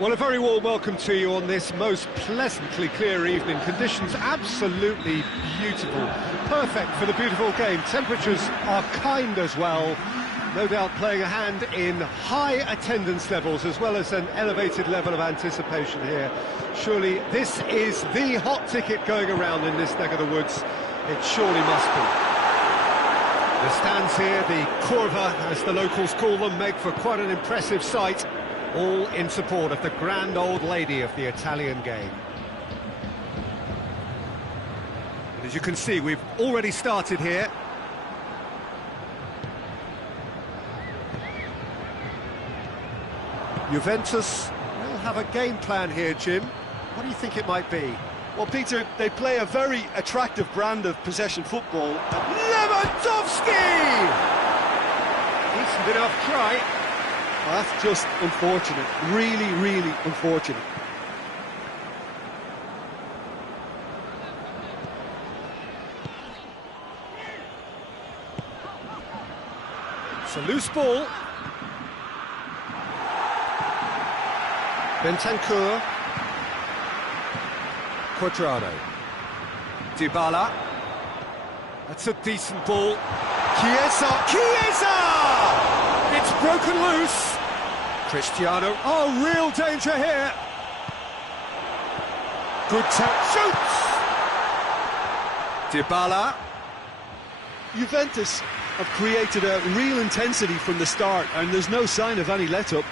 Well, a very warm welcome to you on this most pleasantly clear evening. Conditions absolutely beautiful. Perfect for the beautiful game. Temperatures are kind as well. No doubt playing a hand in high attendance levels as well as an elevated level of anticipation here. Surely this is the hot ticket going around in this neck of the woods. It surely must be. The stands here, the curva, as the locals call them, make for quite an impressive sight. All in support of the grand old lady of the Italian game. And as you can see, we've already started here. Juventus will have a game plan here, Jim. What do you think it might be? Well, Peter, they play a very attractive brand of possession football. Lewandowski! Decent enough try. Well, that's just unfortunate. Really, really unfortunate. It's a loose ball. Bentancur. Quadrado. Dybala. That's a decent ball. Chiesa! It's broken loose. Cristiano. Oh, real danger here. Good shoots. Dybala. Juventus have created a real intensity from the start, and there's no sign of any let-up.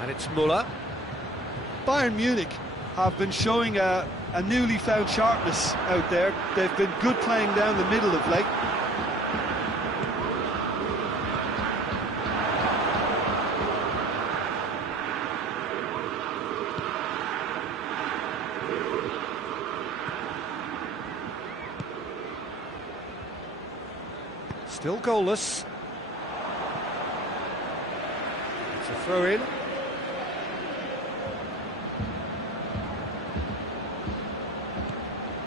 And it's Muller. Bayern Munich have been showing a newly found sharpness out there. They've been good playing down the middle of late. Still goalless. It's a throw-in.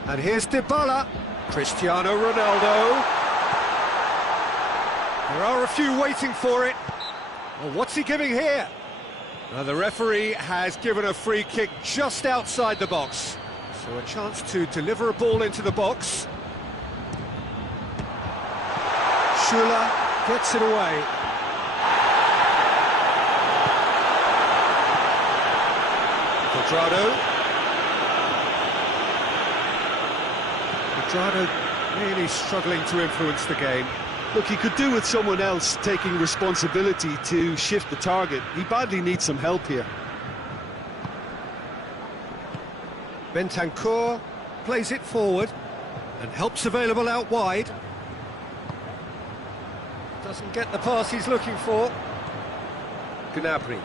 And here's Dybala. Cristiano Ronaldo. There are a few waiting for it. Well, what's he giving here? Now, the referee has given a free kick just outside the box. So a chance to deliver a ball into the box. Schuller gets it away. Quadrado really struggling to influence the game. Look, he could do with someone else taking responsibility to shift the target. He badly needs some help here. Bentancur plays it forward and helps available out wide. Doesn't get the pass he's looking for. Gnabry.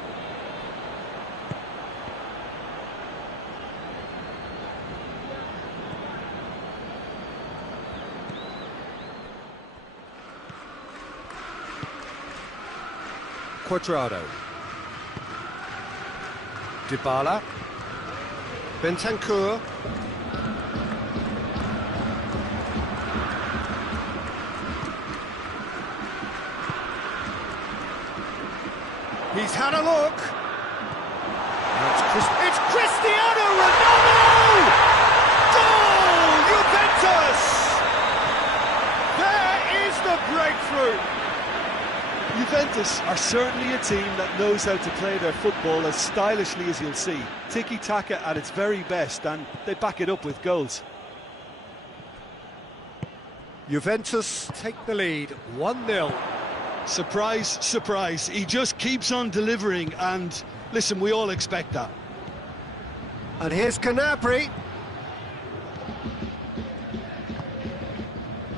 Quadrado. Dybala. Bentancur. He's had a look. It's Cristiano Ronaldo! Goal! Juventus! There is the breakthrough. Juventus are certainly a team that knows how to play their football as stylishly as you'll see. Tiki-taka at its very best, and they back it up with goals. Juventus take the lead, 1-0. Surprise, surprise. He just keeps on delivering, and listen, we all expect that. And here's Gnabry.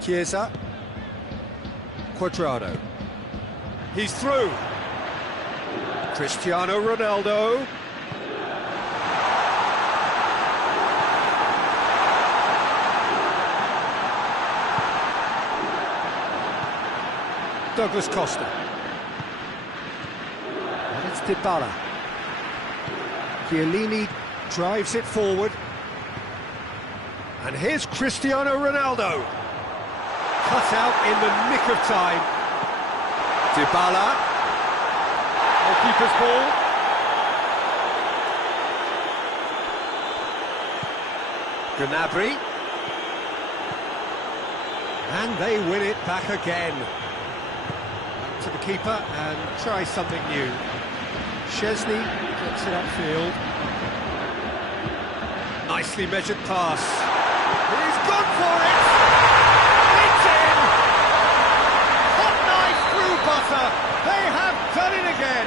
Chiesa. Quadrado. He's through. Cristiano Ronaldo. Douglas Costa. And it's Dybala. Chiellini drives it forward. And here's Cristiano Ronaldo. cut out in the nick of time. Dybala. Goalkeeper's ball. Gnabry. And they win it back again. Back to the keeper and try something new. Chesney gets it upfield. Nicely measured pass. He's gone for it! It's in! Hot knife through butter! They have done it again!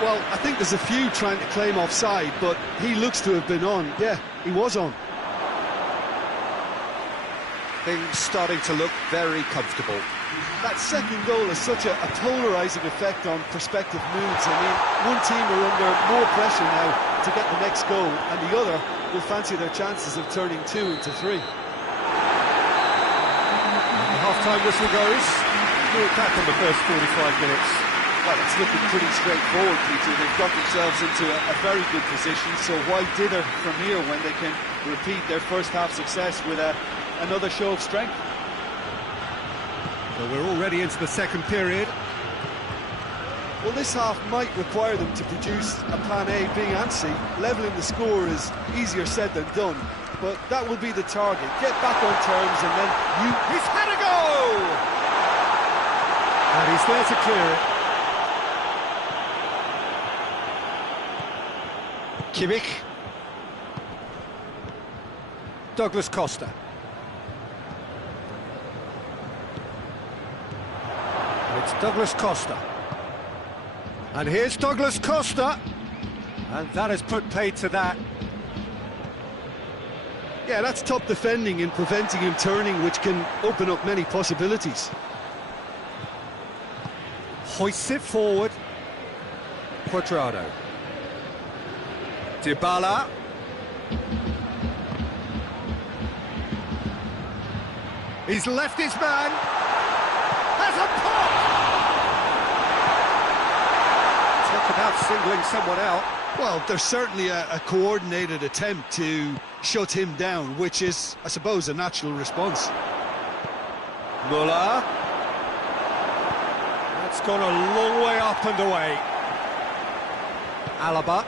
Well, I think there's a few trying to claim offside, but he looks to have been on. Yeah, he was on. Things starting to look very comfortable. That second goal has such a polarising effect on prospective moods. I mean, one team are under more pressure now to get the next goal, and the other will fancy their chances of turning 2 into 3. The half-time whistle goes. We're back on the first 45 minutes. Well, it's looking pretty straightforward, Peter. They've got themselves into a very good position, so why dither from here when they can repeat their first-half success with another show of strength? Well, we're already into the second period. Well, this half might require them to produce a plan A, B and C. Levelling the score is easier said than done, but that will be the target. Get back on terms and then He's had a go! And he's there to clear it. Kimmich. Douglas Costa. It's Douglas Costa. And here's Douglas Costa. And that has put paid to that. Yeah, that's top defending and preventing him turning, which can open up many possibilities. Hoists it forward. Cuadrado. Dybala. He's left his man. Has a pop! Talk about singling someone out. Well, there's certainly a coordinated attempt to shut him down, which is, I suppose, a natural response. Muller. That's gone a long way up and away. Alaba.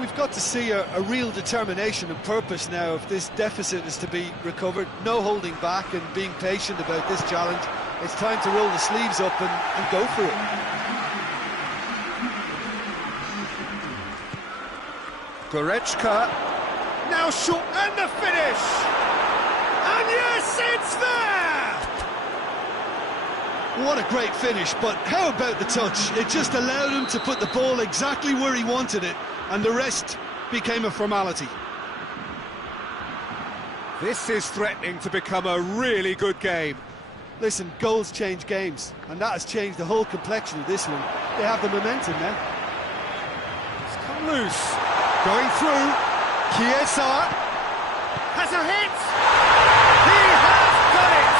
We've got to see a real determination and purpose now if this deficit is to be recovered. No holding back and being patient about this challenge. It's time to roll the sleeves up and go for it. Goretzka. Now short, and the finish! And yes, it's there! What a great finish, but how about the touch? It just allowed him to put the ball exactly where he wanted it, and the rest became a formality. This is threatening to become a really good game. Listen, goals change games, and that has changed the whole complexion of this one. They have the momentum now. It's come loose. Going through. Chiesa has a hit. He has done it.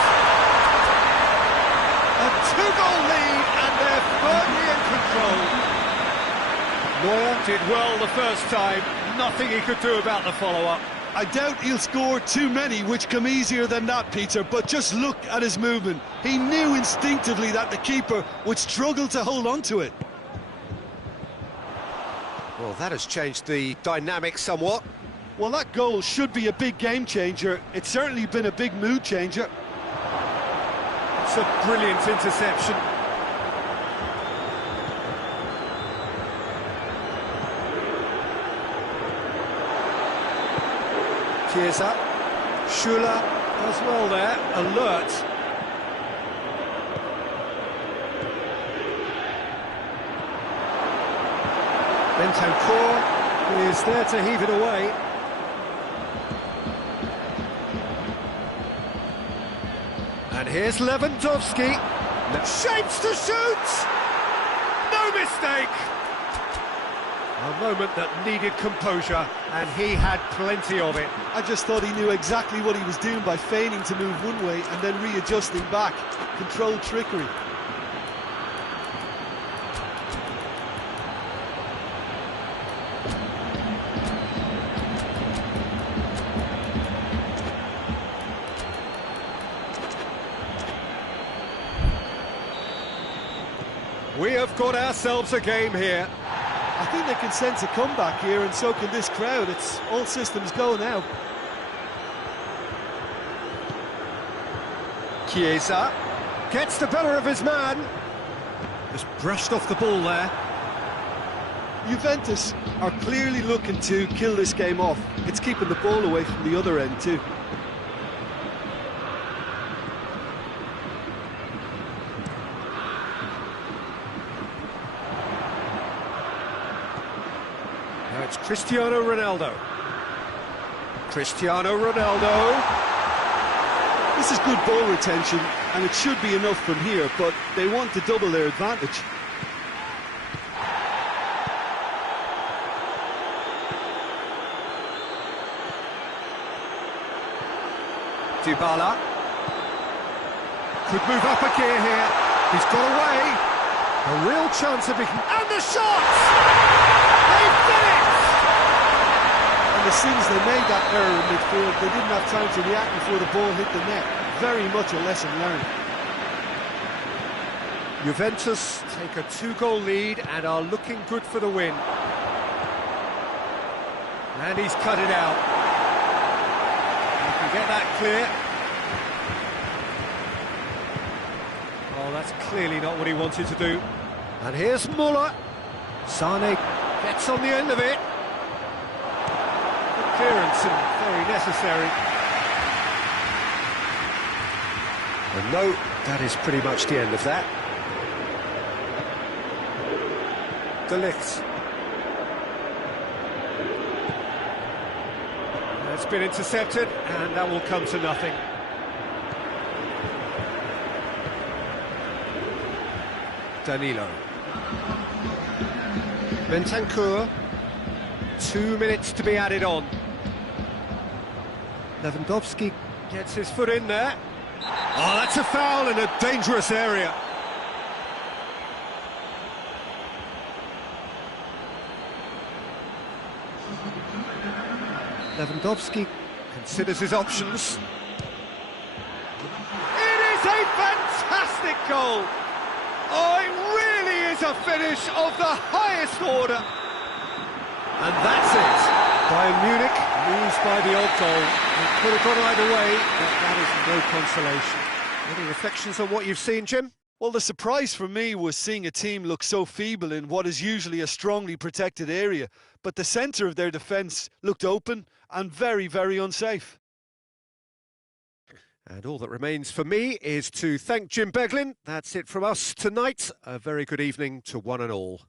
A 2-goal lead, and they're firmly in control. Neuer did well the first time. Nothing he could do about the follow-up. I doubt he'll score too many, which come easier than that, Peter, but just look at his movement. He knew instinctively that the keeper would struggle to hold on to it. Well, that has changed the dynamic somewhat. Well, that goal should be a big game changer. It's certainly been a big mood changer. It's a brilliant interception. Chiesa. Schüller as well there, alert. Bentancur is there to heave it away. And here's Lewandowski. Shapes to shoot! No mistake! A moment that needed composure, and he had plenty of it. I just thought he knew exactly what he was doing by feigning to move one way and then readjusting back. Controlled trickery. We've got ourselves a game here. I think they can sense a comeback here, and so can this crowd. It's all systems go now. Chiesa gets the better of his man. Just brushed off the ball there. Juventus are clearly looking to kill this game off. It's keeping the ball away from the other end too. Now it's Cristiano Ronaldo. Cristiano Ronaldo. This is good ball retention, and it should be enough from here, but they want to double their advantage. Dybala could move up a gear here. He's got away. A real chance of being... And the shots! They've finished! And as soon as they made that error in midfield, they didn't have time to react before the ball hit the net. Very much a lesson learned. Juventus take a 2-goal lead and are looking good for the win. And he's cut it out. You can get that clear. Oh, that's clearly not what he wanted to do. And here's Muller. Sane gets on the end of it. Good clearance and very necessary. And no, that is pretty much the end of that. De Ligt. It's been intercepted, and that will come to nothing. Danilo. Bentancur. 2 minutes to be added on. Lewandowski gets his foot in there. Oh, that's a foul in a dangerous area. Lewandowski considers his options. It is a fantastic goal! Oh, it really is a finish of the highest order! And that's it. Bayern Munich lose by the odd goal. It could have gone either way, but that is no consolation. Any reflections on what you've seen, Jim? Well, the surprise for me was seeing a team look so feeble in what is usually a strongly protected area, but the centre of their defence looked open and very, very unsafe. And all that remains for me is to thank Jim Beglin. That's it from us tonight. A very good evening to one and all.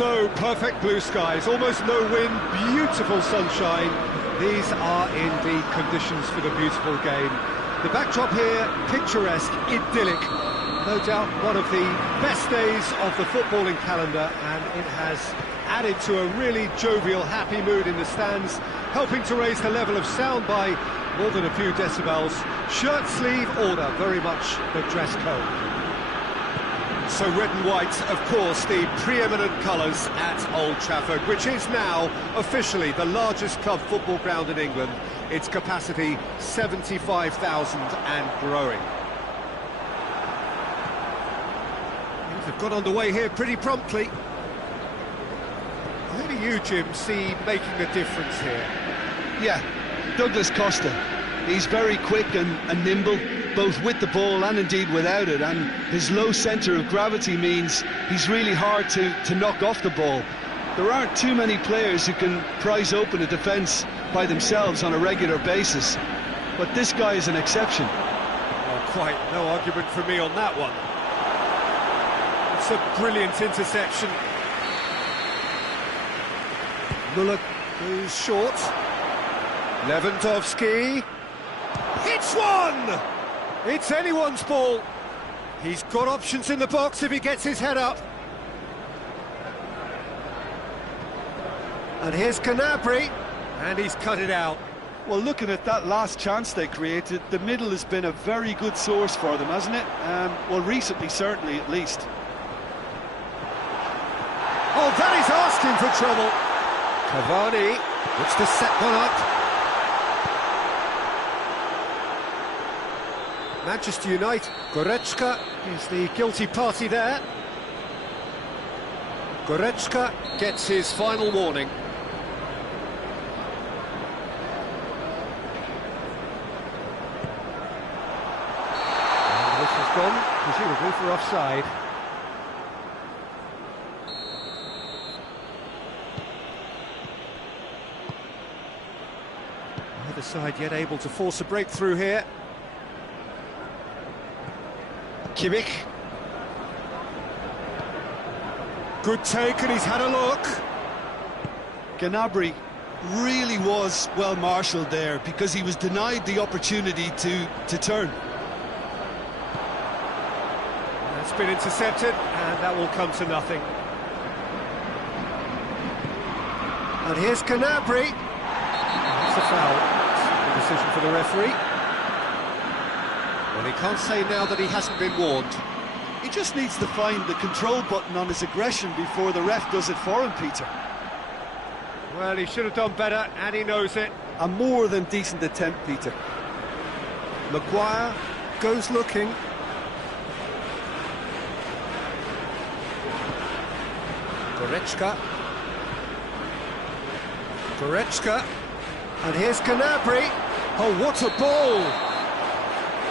So perfect blue skies, almost no wind, beautiful sunshine. These are indeed conditions for the beautiful game. The backdrop here, picturesque, idyllic. No doubt one of the best days of the footballing calendar, and it has added to a really jovial, happy mood in the stands, helping to raise the level of sound by more than a few decibels. Shirt sleeve order, very much the dress code. So red and white, of course, the preeminent colours at Old Trafford, which is now officially the largest club football ground in England. Its capacity 75,000 and growing. Things have got underway here pretty promptly. Who do you, Jim, see making the difference here? Yeah, Douglas Costa. He's very quick and nimble, both with the ball and indeed without it, and his low centre of gravity means he's really hard to knock off the ball. There aren't too many players who can prise open a defence by themselves on a regular basis, but this guy is an exception. Oh, quite no argument for me on that one. It's a brilliant interception. Muller goes short. Lewandowski hits one! It's anyone's ball. He's got options in the box if he gets his head up. And here's Canabria, and he's cut it out. Well, looking at that last chance they created, the middle has been a very good source for them, hasn't it? Well, recently, certainly, at least. Oh, that is asking for trouble. Cavani looks to set one up. Manchester United, Goretzka is the guilty party there. Goretzka gets his final warning. And this has gone, presumably, for offside. Neither side yet able to force a breakthrough here. Kimmich. Good take, and he's had a look. Gnabry really was well marshalled there because he was denied the opportunity to turn. That's been intercepted, and that will come to nothing. And here's Canabria. That's a foul. It's a decision for the referee. Well, he can't say now that he hasn't been warned. He just needs to find the control button on his aggression before the ref does it for him, Peter. Well, he should have done better, and he knows it. A more than decent attempt, Peter. Maguire goes looking. Goretzka. Goretzka. And here's Canabria. Oh, what a ball!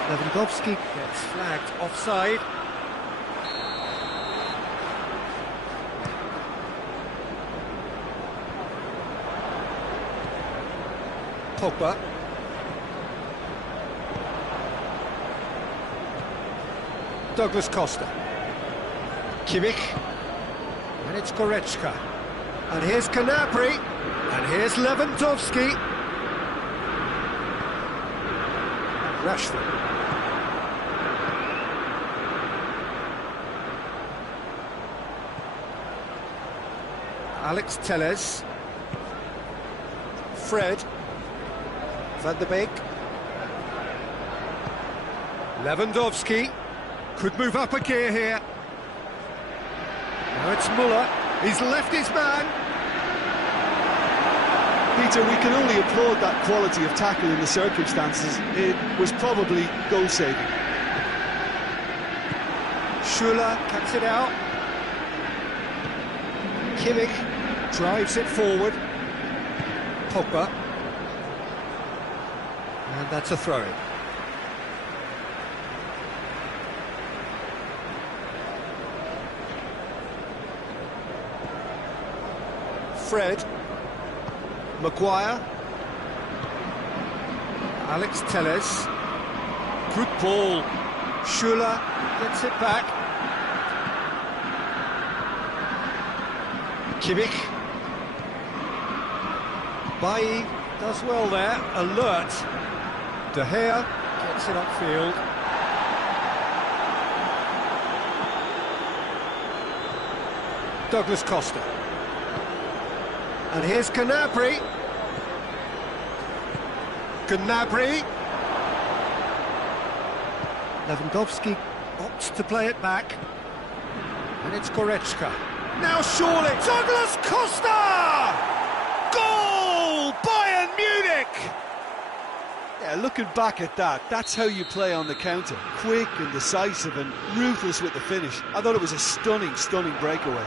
Lewandowski gets flagged offside. Pogba. Douglas Costa. Kimmich. And it's Goretzka. And here's Canabria. And here's Lewandowski. Rashford. Alex Telles. Fred. Van der Beek. Lewandowski. Could move up a gear here. Now it's Muller. He's left his man. Peter, we can only applaud that quality of tackle in the circumstances. It was probably goal-saving. Schuller cuts it out. Kimmich drives it forward. Pogba. And that's a throw-in. Fred. Maguire. Alex Telles. Good ball. Schuller gets it back. Kimmich. Bailly does well there, alert. De Gea gets it upfield. Douglas Costa. And here's Gnabry. Gnabry. Lewandowski opts to play it back. And it's Goretzka. Now surely, Douglas Costa! Goal! Bayern Munich! Yeah, looking back at that, that's how you play on the counter. Quick and decisive and ruthless with the finish. I thought it was a stunning, stunning breakaway.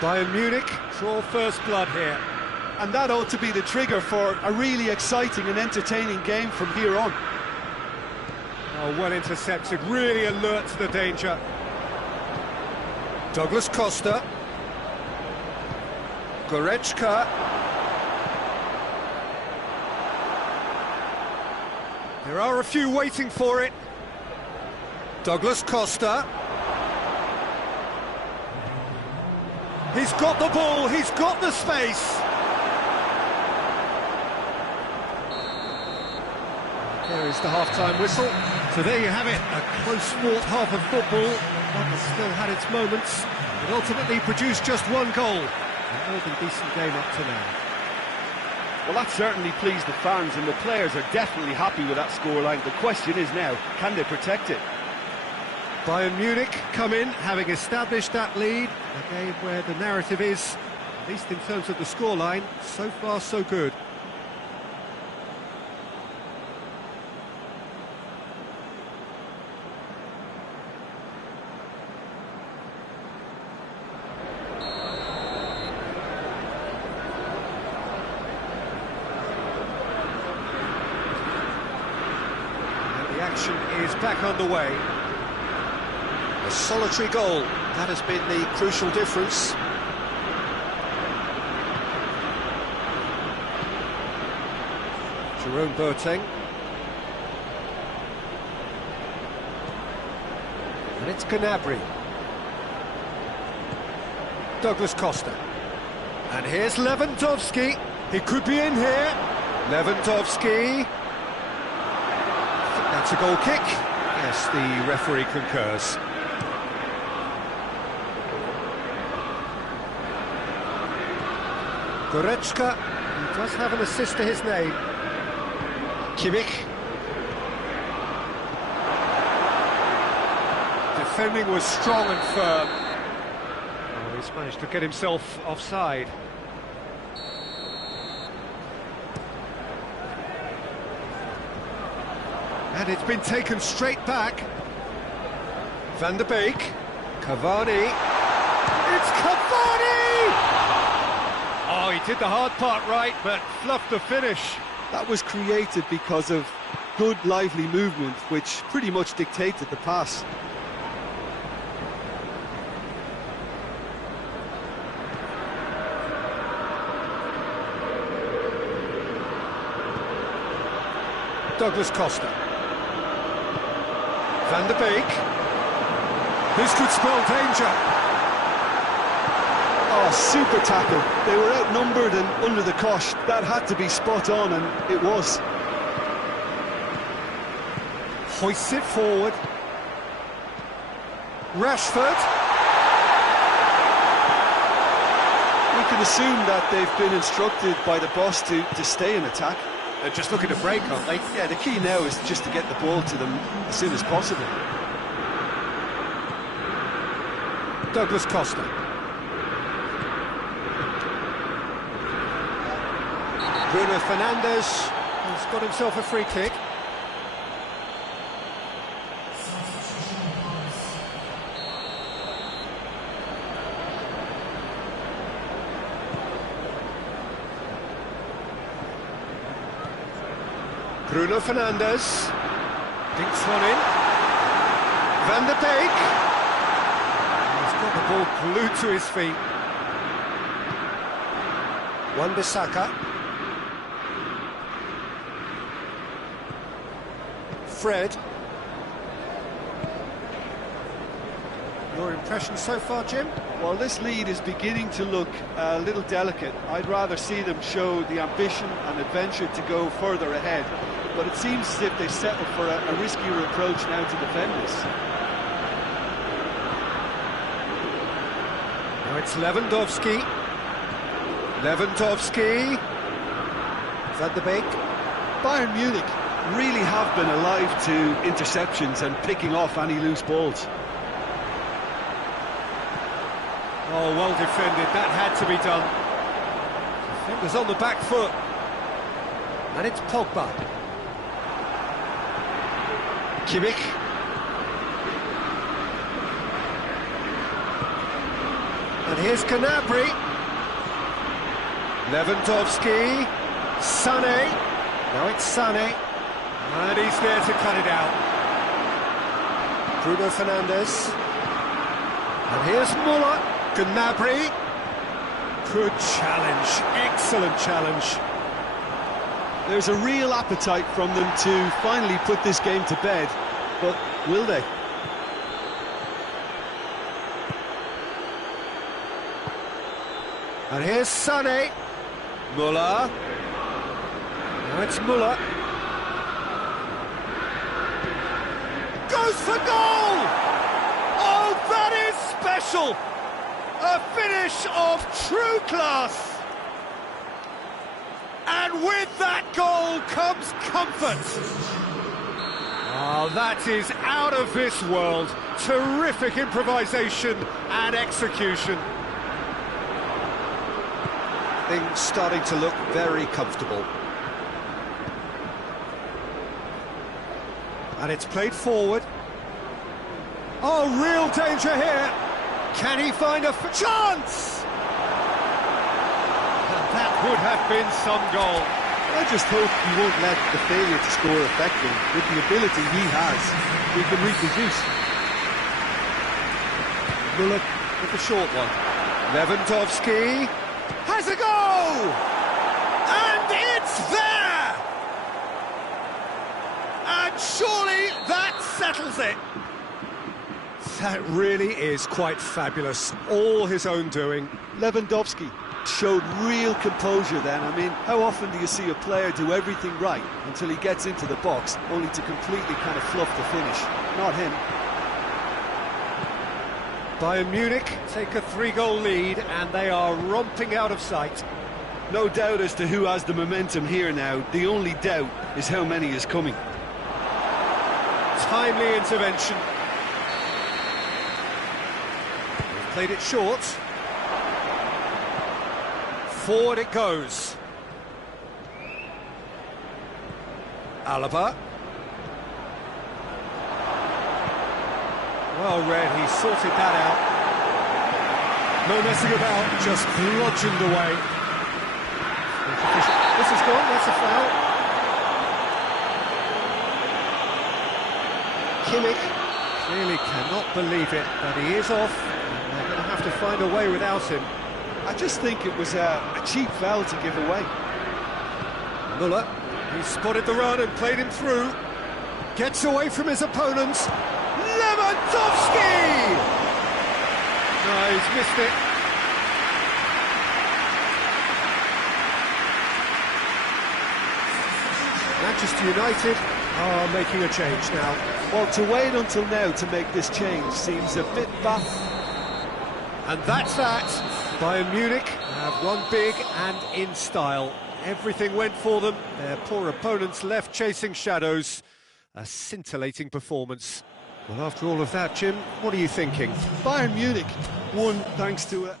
Bayern Munich draw first blood here. And that ought to be the trigger for a really exciting and entertaining game from here on. Oh, well intercepted, really alert to the danger. Douglas Costa. Goretzka. There are a few waiting for it. Douglas Costa. He's got the ball, he's got the space. There is the half-time whistle. So there you have it, a close-fought half of football. One has still had its moments, but ultimately produced just one goal. A more than decent game up to now. Well, that certainly pleased the fans, and the players are definitely happy with that scoreline. The question is now, can they protect it? Bayern Munich come in, having established that lead. A game where the narrative is, at least in terms of the scoreline, so far so good. And the action is back underway. A solitary goal, that has been the crucial difference. Jerome Boateng. And it's Gnabry. Douglas Costa. And here's Lewandowski. He could be in here. Lewandowski. I think that's a goal kick. Yes, the referee concurs. Goretzka, he does have an assist to his name. Kimmich. Defending was strong and firm. Oh, he's managed to get himself offside. And it's been taken straight back. Van der Beek. Cavani. It's Cavani! Oh, he did the hard part right, but fluffed the finish. That was created because of good, lively movement, which pretty much dictated the pass. Douglas Costa. Van der Beek. This could spell danger. Oh, super tackle. They were outnumbered and under the cosh. That had to be spot on, and it was. Hoists it forward. Rashford. We can assume that they've been instructed by the boss to stay in attack. They're just looking to break, aren't they? Yeah, the key now is just to get the ball to them as soon as possible. Douglas Costa. Bruno Fernandes has got himself a free kick. Bruno Fernandes dinks one in. Van der Beek. He's got the ball glued to his feet. Wan-Bissaka. Fred. Your impression so far, Jim? Well, this lead is beginning to look a little delicate. I'd rather see them show the ambition and adventure to go further ahead. But it seems as if they settled for a riskier approach now to defend this. Now it's Lewandowski. Lewandowski. Van de Beek. Bayern Munich really have been alive to interceptions and picking off any loose balls. Oh, well defended. That had to be done. Defenders on the back foot. And it's Pogba. Kimmich. And here's Gnabry. Lewandowski. Sané. Now it's Sané. And he's there to cut it out. Bruno Fernandes. And here's Muller. Gnabry. Good challenge. Excellent challenge. There's a real appetite from them to finally put this game to bed, but will they? And here's Sané. Muller. Now it's Muller. Goes for goal! Oh, that is special! A finish of true class! And with that goal comes comfort. Oh, that is out of this world. Terrific improvisation and execution. Things starting to look very comfortable. And it's played forward. Oh, real danger here. Can he find a chance? That would have been some goal. I just hope he won't let the failure to score affect him. With the ability he has, he can reproduce. Muller with the short one. Lewandowski has a go! And it's there! And surely that settles it. That really is quite fabulous. All his own doing. Lewandowski showed real composure then. I mean, how often do you see a player do everything right until he gets into the box, only to completely kind of fluff the finish? Not him. Bayern Munich take a 3-goal lead and they are romping out of sight. No doubt as to who has the momentum here now. The only doubt is how many is coming. Timely intervention. They've played it short. Forward it goes. Alaba. Well read, he sorted that out. No messing about, just bludgeoned away. This is gone, that's a foul. Kimmich clearly cannot believe it, but he is off. And they're going to have to find a way without him. I just think it was a cheap foul to give away. Muller, he spotted the run and played him through. Gets away from his opponents. Lewandowski! No, he's missed it. Manchester United are making a change now. Well, to wait until now to make this change seems a bit baffling. And that's that. Bayern Munich have won big and in style. Everything went for them. Their poor opponents left chasing shadows. A scintillating performance. Well, after all of that, Jim, what are you thinking? Bayern Munich won thanks to a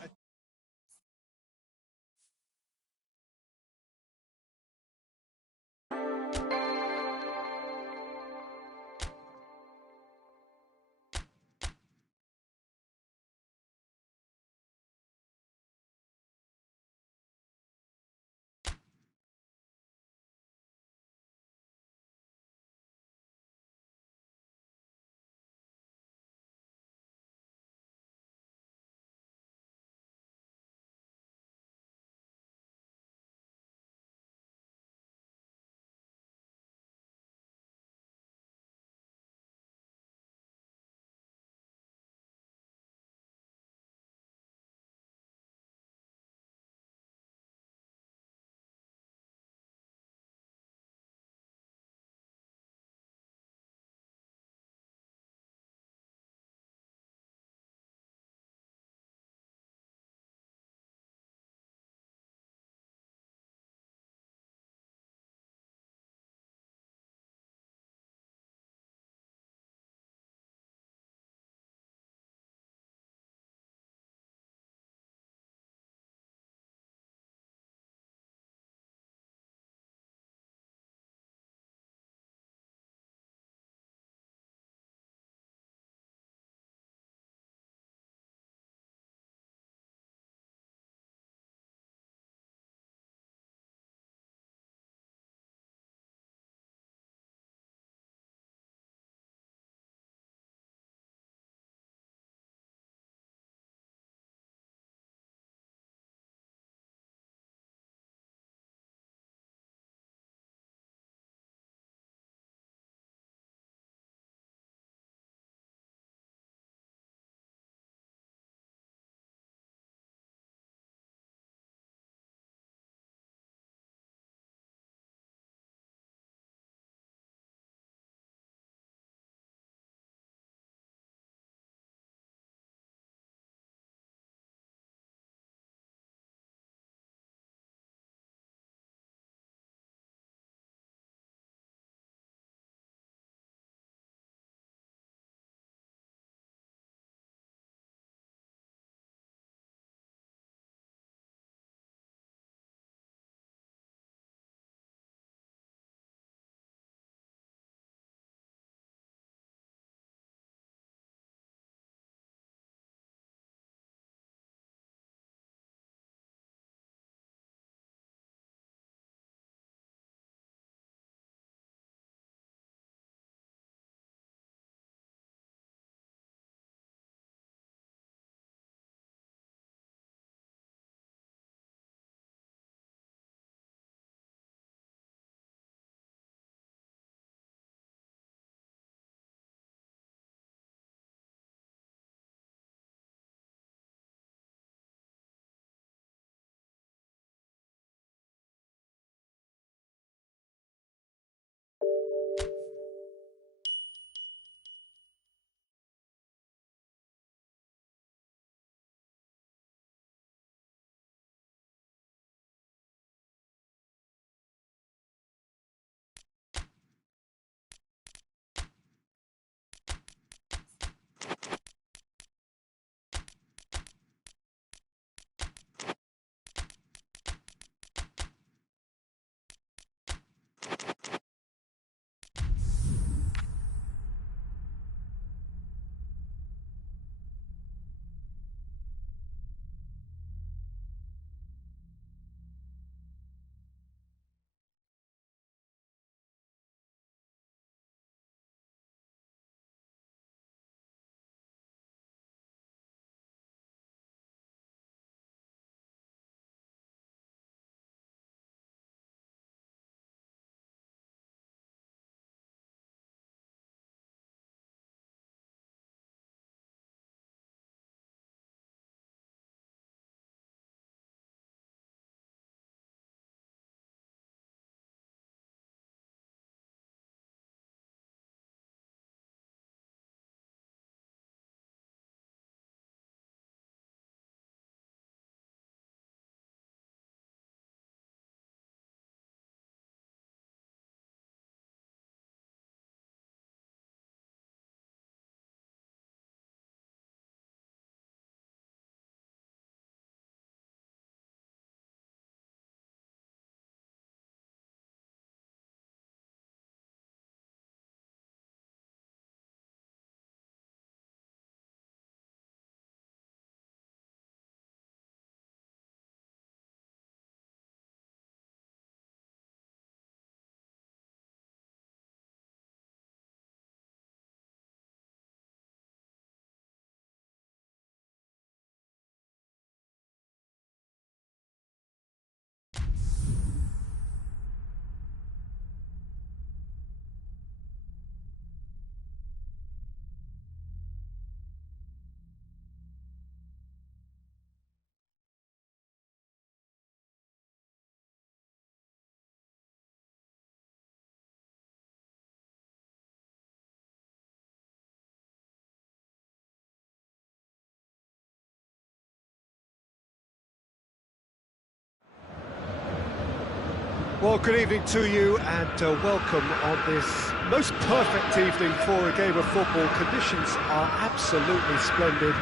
Well, good evening to you and welcome on this most perfect evening for a game of football. Conditions are absolutely splendid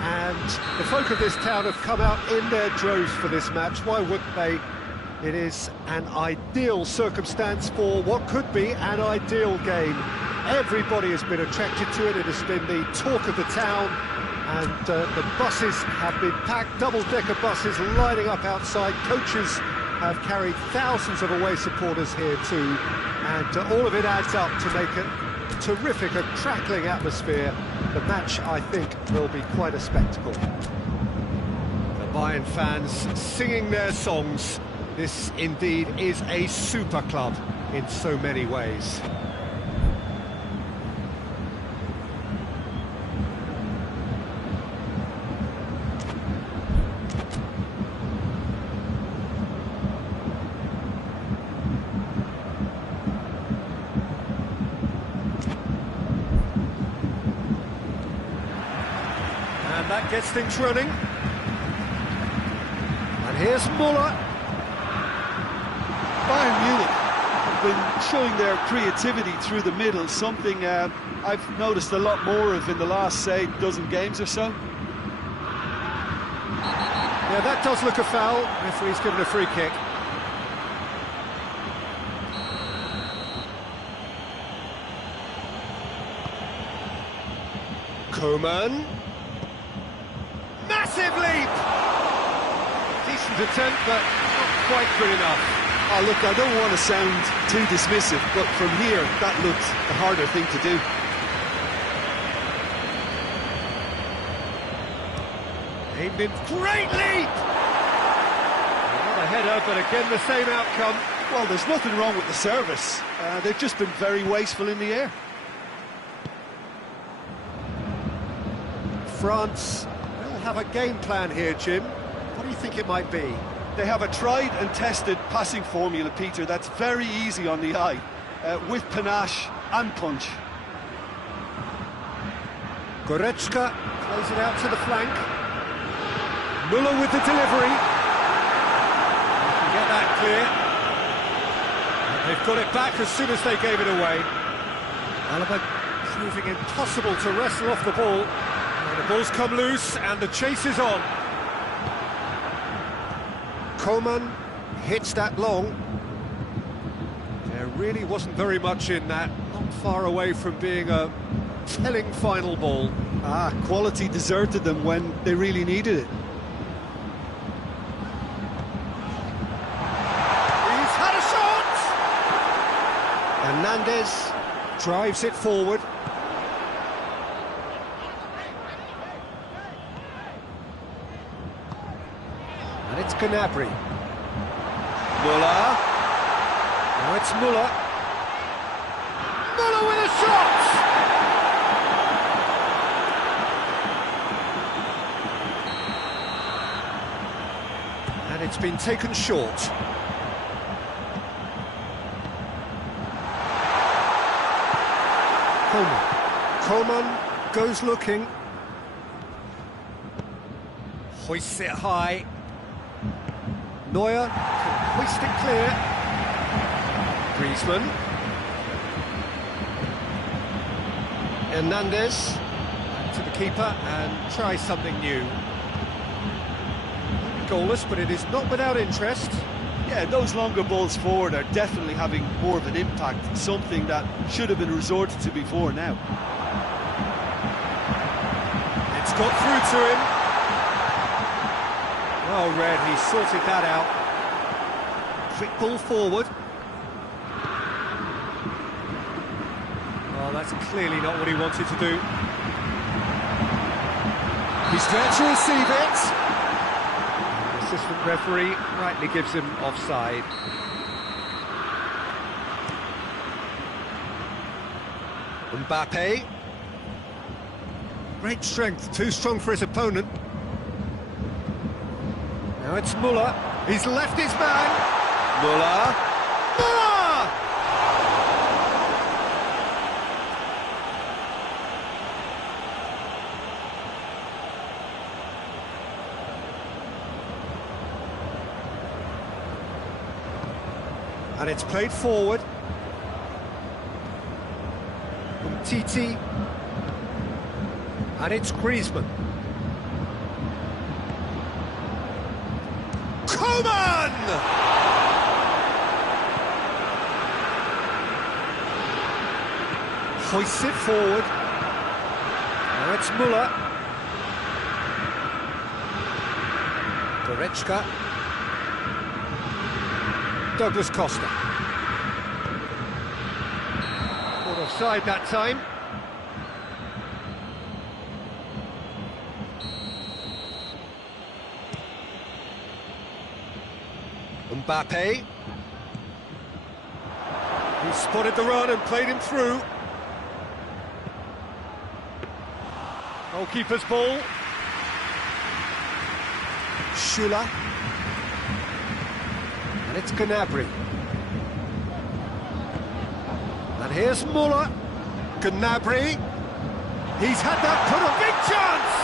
and the folk of this town have come out in their droves for this match. Why wouldn't they? It is an ideal circumstance for what could be an ideal game. Everybody has been attracted to it. It has been the talk of the town and the buses have been packed, double-decker buses lining up outside. Coaches have carried thousands of away supporters here too, and all of it adds up to make a terrific, a crackling atmosphere. The match, I think, will be quite a spectacle. The Bayern fans singing their songs. This indeed is a super club in so many ways. And that gets things running. And here's Müller. Bayern Munich have been showing their creativity through the middle, something I've noticed a lot more of in the last, say, dozen games or so. Yeah, that does look a foul. Referee's given a free kick. Koeman. Massive leap! Decent attempt, but not quite good enough. Oh, look, I don't want to sound too dismissive, but from here, that looked the harder thing to do. Aimed in, great leap! Another header, but again the same outcome. Well, there's nothing wrong with the service. They've just been very wasteful in the air. France will have a game plan here, Jim. What do you think it might be? They have a tried and tested passing formula, Peter, that's very easy on the eye, with panache and punch. Goretzka plays it out to the flank. Müller with the delivery. Can get that clear. And they've got it back as soon as they gave it away. Alaba proving impossible to wrestle off the ball. And the ball's come loose and the chase is on. Koeman hits that long. There really wasn't very much in that. Not far away from being a telling final ball. Quality deserted them when they really needed it. He's had a shot! Hernandez drives it forward. And it's Gnabry. Müller. Now it's Müller. Müller with a shot! And it's been taken short. Koeman goes looking. Hoists it high. Neuer can hoist it clear. Griezmann. Hernandez. Back to the keeper and try something new. Goalless, but it is not without interest. Yeah, those longer balls forward are definitely having more of an impact, something that should have been resorted to before now. It's got through to him. Well read, he sorted that out. Quick ball forward. Well, that's clearly not what he wanted to do. He's there to receive it. The assistant referee rightly gives him offside. Mbappe. Great strength, too strong for his opponent. Now it's Müller. He's left his man. Müller. Müller! And it's played forward. Titi. And it's Griezmann. Coman! Hoists it forward. Now it's Muller. Goretzka. Douglas Costa. Caught offside that time. Mbappe. He spotted the run and played him through. Goalkeeper's ball. Schüller. And it's Gnabry. And here's Muller. Gnabry. He's had that put a big chance!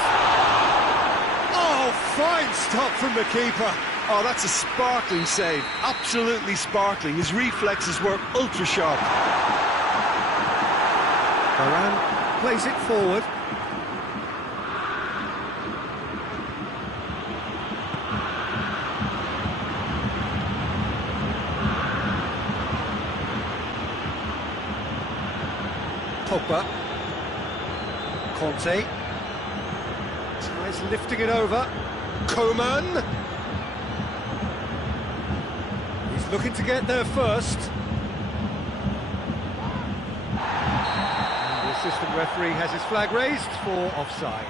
Oh, fine stop from the keeper. Oh, that's a sparkling save. Absolutely sparkling. His reflexes were ultra sharp. Varane plays it forward. Pogba. Conte. Tries lifting it over. Coman. He's looking to get there first. And the assistant referee has his flag raised for offside.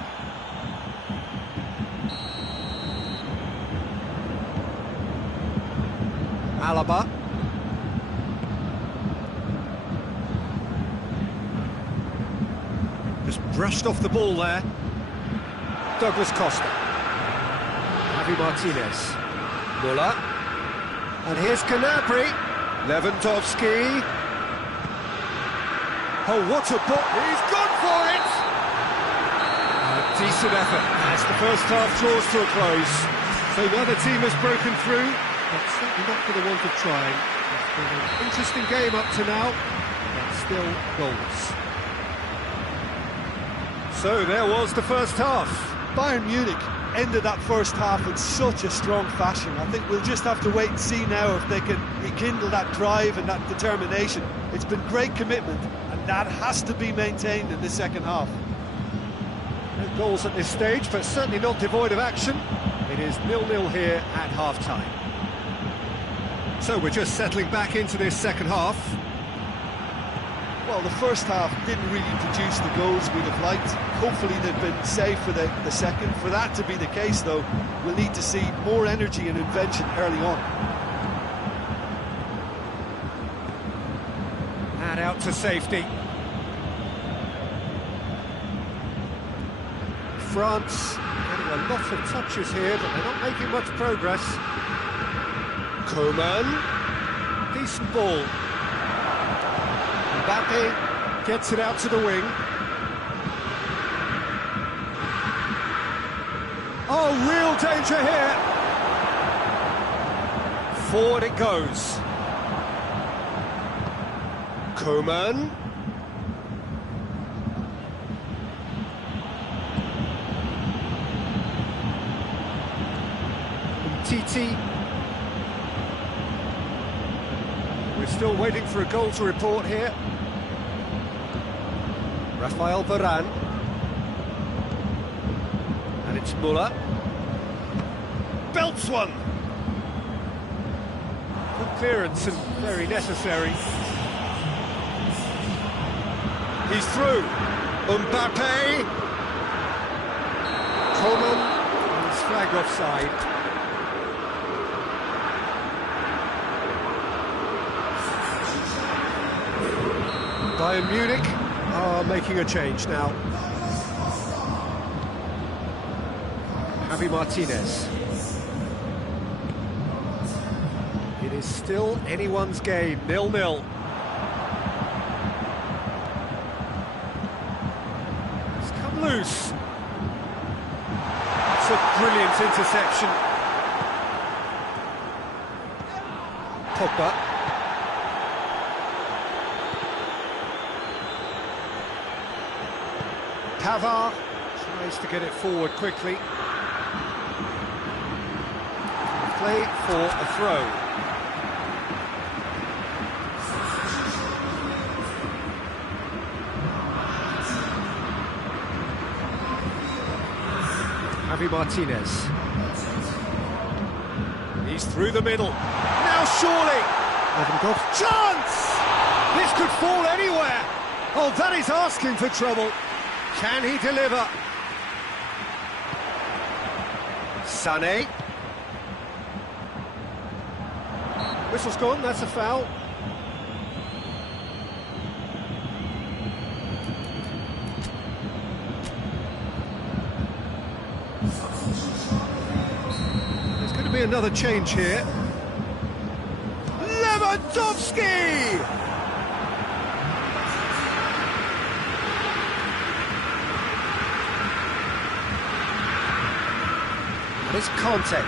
Alaba. Just brushed off the ball there. Douglas Costa. Javi Martinez. Muller. And here's Gnabry. Lewandowski. Oh, what a ball. He's gone for it! A decent effort as the first half draws to a close. So the other team has broken through, but certainly not for the want of trying. It's been an interesting game up to now, but still goals. So there was the first half. Bayern Munich ended that first half in such a strong fashion. I think we'll just have to wait and see now if they can rekindle that drive and that determination. It's been great commitment, and that has to be maintained in the second half. No goals at this stage, but certainly not devoid of action. It is 0-0 here at half-time. So we're just settling back into this second half. Well, the first half didn't really produce the goals we'd have liked. Hopefully they've been saved for the second. For that to be the case, though, we'll need to see more energy and invention early on. And out to safety. France getting a lot of touches here, but they're not making much progress. Coman. Decent ball. Mbappe gets it out to the wing. Oh, real danger here. Forward it goes. Coman. Titi. We're still waiting for a goal to report here. Rafael Varane. And it's Muller. Belts one! Good clearance and very necessary. He's through. Mbappe. Coman. And he's flagged offside. Bayern Munich are making a change now. Javi Martinez. It is still anyone's game, 0-0. It's come loose. It's a brilliant interception. Pogba. Pavard tries to get it forward quickly. Play for a throw. Javi Martinez. He's through the middle. Now surely! Chance! This could fall anywhere! Oh, that is asking for trouble. Can he deliver? Sané. Whistle's gone, that's a foul. There's going to be another change here. Lewandowski! And it's Conte.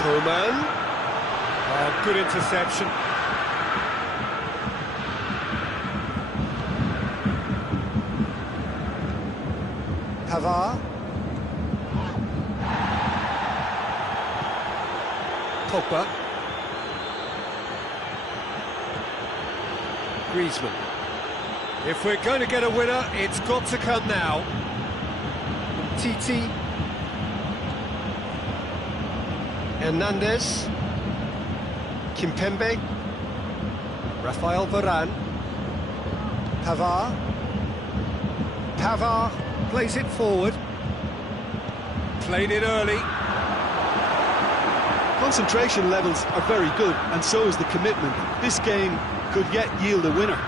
Koeman. Oh, good interception. Pavard. Pogba. Griezmann. If we're going to get a winner, it's got to come now. Titi. Hernandez. Kimpembe. Rafael Varane. Pavard. Pavard plays it forward. Played it early. Concentration levels are very good, and so is the commitment. This game could yet yield a winner.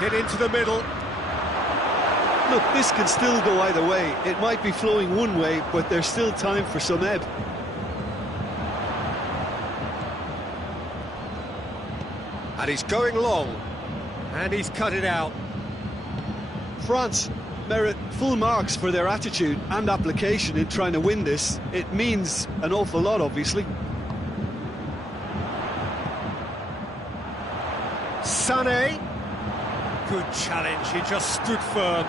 Hit into the middle. Look, this can still go either way. It might be flowing one way, but there's still time for some ebb. And he's going long. And he's cut it out. France merit full marks for their attitude and application in trying to win this. It means an awful lot, obviously. Sané. Good challenge, he just stood firm.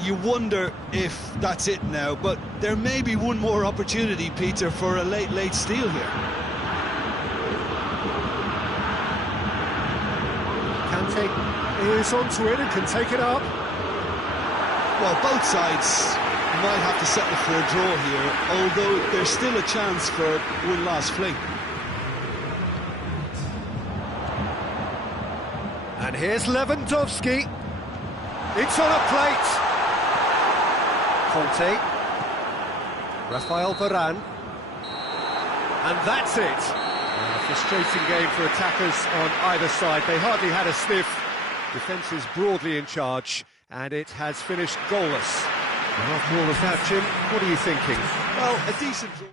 You wonder if that's it now, but there may be one more opportunity, Peter, for a late steal here. Kante is onto it and can take it up. Well, both sides might have to settle for a draw here, although there's still a chance for one last fling. And here's Lewandowski. It's on a plate. Conte. Rafael Varane. And that's it. A frustrating game for attackers on either side. They hardly had a sniff. Defence is broadly in charge, and it has finished goalless. And after all of that, Jim, what are you thinking? Well, a decent draw.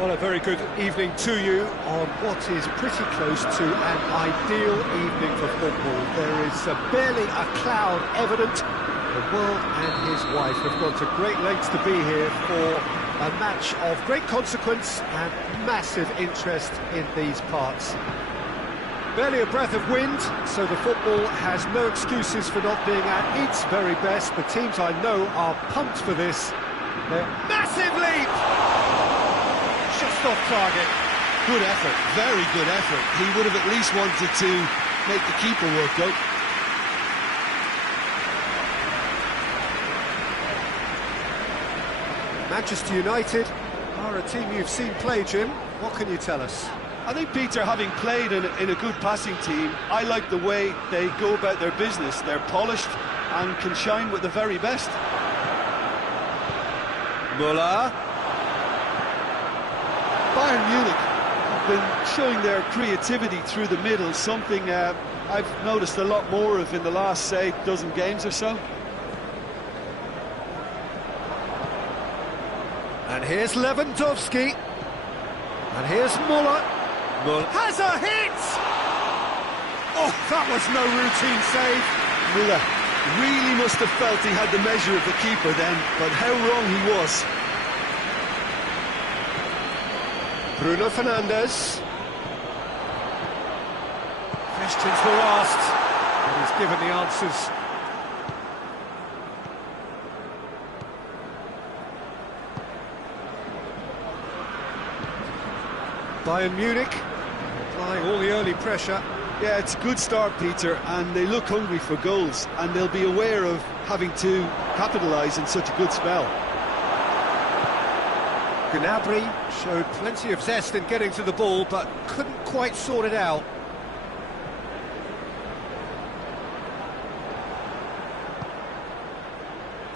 Well, a very good evening to you on what is pretty close to an ideal evening for football. There is barely a cloud evident. The world and his wife have gone to great lengths to be here for a match of great consequence and massive interest in these parts. Barely a breath of wind, so the football has no excuses for not being at its very best. The teams I know are pumped for this. Massive leap! Just off target. Good effort, very good effort. He would have at least wanted to make the keeper work out. Manchester United are a team you've seen play, Jim. What can you tell us? I think, Peter, having played in a good passing team, I like the way they go about their business. They're polished and can shine with the very best. Müller. Bayern Munich have been showing their creativity through the middle, something I've noticed a lot more of in the last, say, dozen games or so. And here's Lewandowski. And here's Müller. Müller has a hit! Oh, that was no routine save. Müller really must have felt he had the measure of the keeper then, but how wrong he was. Bruno Fernandes. Questions were asked, and he's given the answers. Bayern Munich applying all the early pressure. Yeah, it's a good start, Peter, and they look hungry for goals, and they'll be aware of having to capitalise in such a good spell. Gnabry showed plenty of zest in getting to the ball, but couldn't quite sort it out.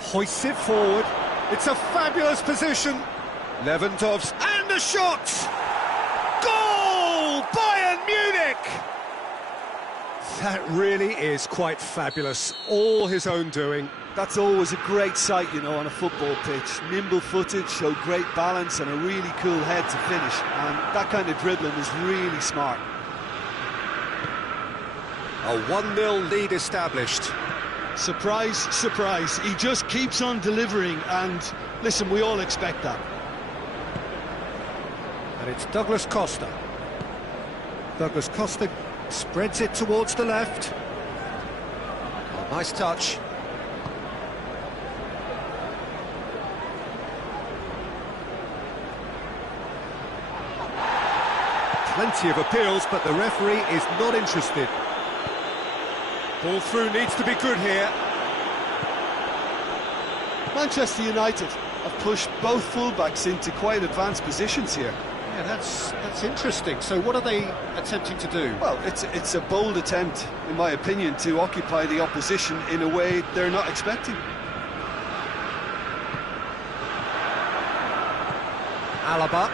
Hoists it forward. It's a fabulous position. Lewandowski, and the shot! Goal! Bayern Munich! That really is quite fabulous. All his own doing. That's always a great sight, you know, on a football pitch. Nimble-footed, showed great balance and a really cool head to finish. And that kind of dribbling is really smart. A 1-0 lead established. Surprise, surprise. He just keeps on delivering, and listen, we all expect that. And it's Douglas Costa. Douglas Costa spreads it towards the left. Oh, nice touch. Plenty of appeals, but the referee is not interested. Ball through needs to be good here. Manchester United have pushed both fullbacks into quite advanced positions here. Yeah, that's interesting. So what are they attempting to do? Well, it's a bold attempt, in my opinion, to occupy the opposition in a way they're not expecting. Alaba.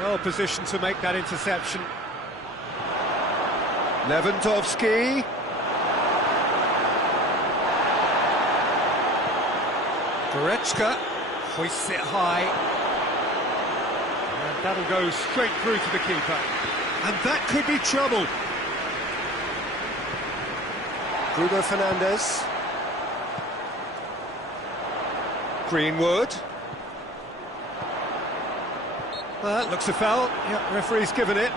Well positioned to make that interception. Lewandowski. Goretzka hoists it high. And that'll go straight through to the keeper. And that could be trouble. Bruno Fernandes. Greenwood. Looks a foul. Yep, referee's given it.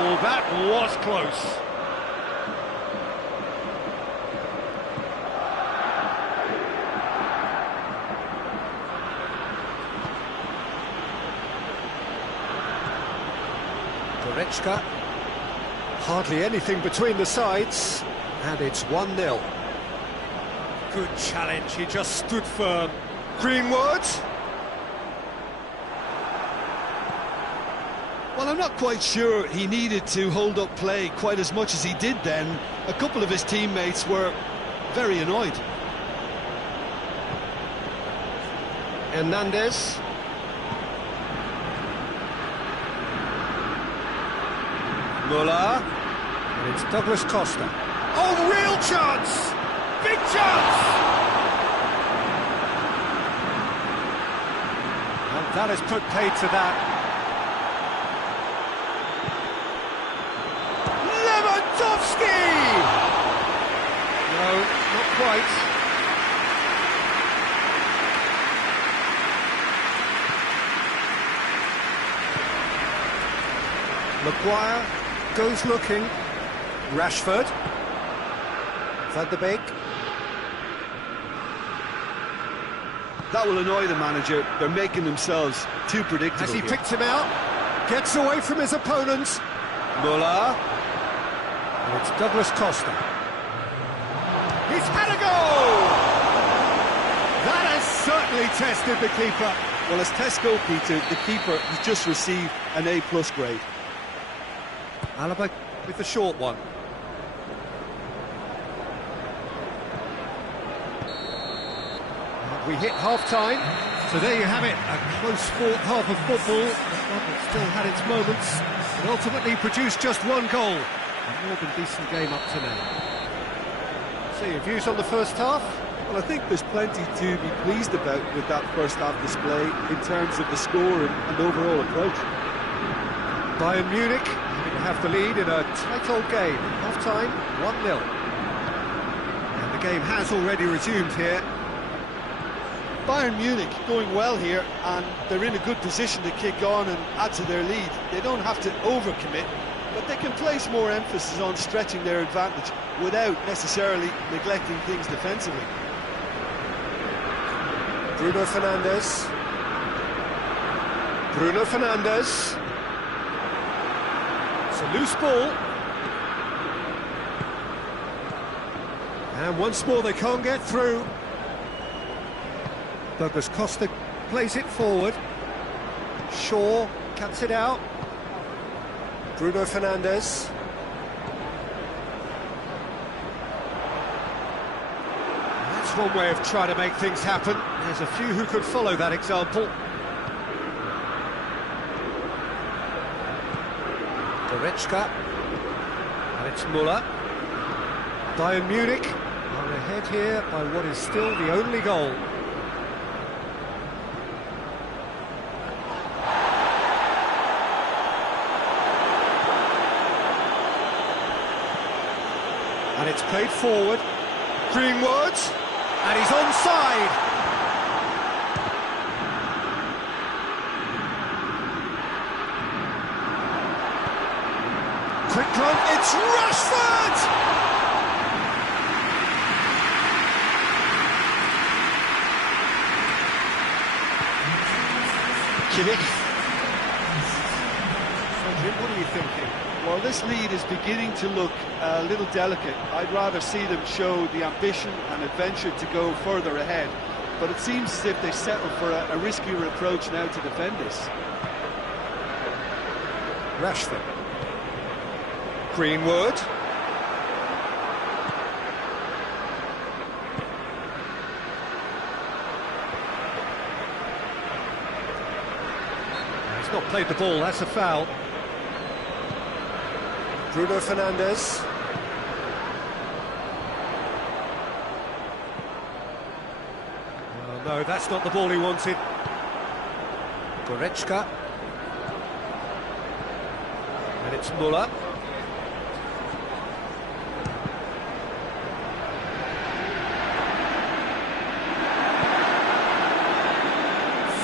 Oh, that was close. Goretzka. Hardly anything between the sides, and it's 1-0. Good challenge, he just stood firm. Greenwood. Well, I'm not quite sure he needed to hold up play quite as much as he did then. A couple of his teammates were very annoyed. Hernandez. Muller. And it's Douglas Costa. Oh, real chance! Big chance! And that has put paid to that. Lewandowski! No, not quite. Maguire goes looking. Rashford. Van de Beek. That will annoy the manager. They're making themselves too predictable. As he here. picked him out, gets away from his opponents. Muller. And it's Douglas Costa. He's had a goal! That has certainly tested the keeper. Well, as test goalkeeper, the keeper has just received an A+ grade. Alaba with the short one. We hit half-time, so there you have it, a close-fought half of football, one that still had its moments, but ultimately produced just one goal. A more than decent game up to now. So your views on the first half? Well, I think there's plenty to be pleased about with that first half display in terms of the score and overall approach. Bayern Munich having to have the lead in a tight old game. Half-time, 1-0. And the game has already resumed here. Bayern Munich going well here, and they're in a good position to kick on and add to their lead. They don't have to overcommit, but they can place more emphasis on stretching their advantage without necessarily neglecting things defensively. Bruno Fernandes. Bruno Fernandes. It's a loose ball. And once more they can't get through. Douglas Costa plays it forward. Shaw cuts it out. Bruno Fernandes. That's one way of trying to make things happen. There's a few who could follow that example. Goretzka. And it's Muller. Bayern Munich are ahead here by what is still the only goal. And it's played forward. Greenwood, and he's onside. Quick run, it's Rashford! Kimmich. What are you thinking? Well, this lead is beginning to look a little delicate. I'd rather see them show the ambition and adventure to go further ahead. But it seems as if they settle for a riskier approach now to defend this. Rashford. Greenwood. He's not played the ball, that's a foul. Bruno Fernandes. Well, no, that's not the ball he wanted. Goretzka. And it's Muller.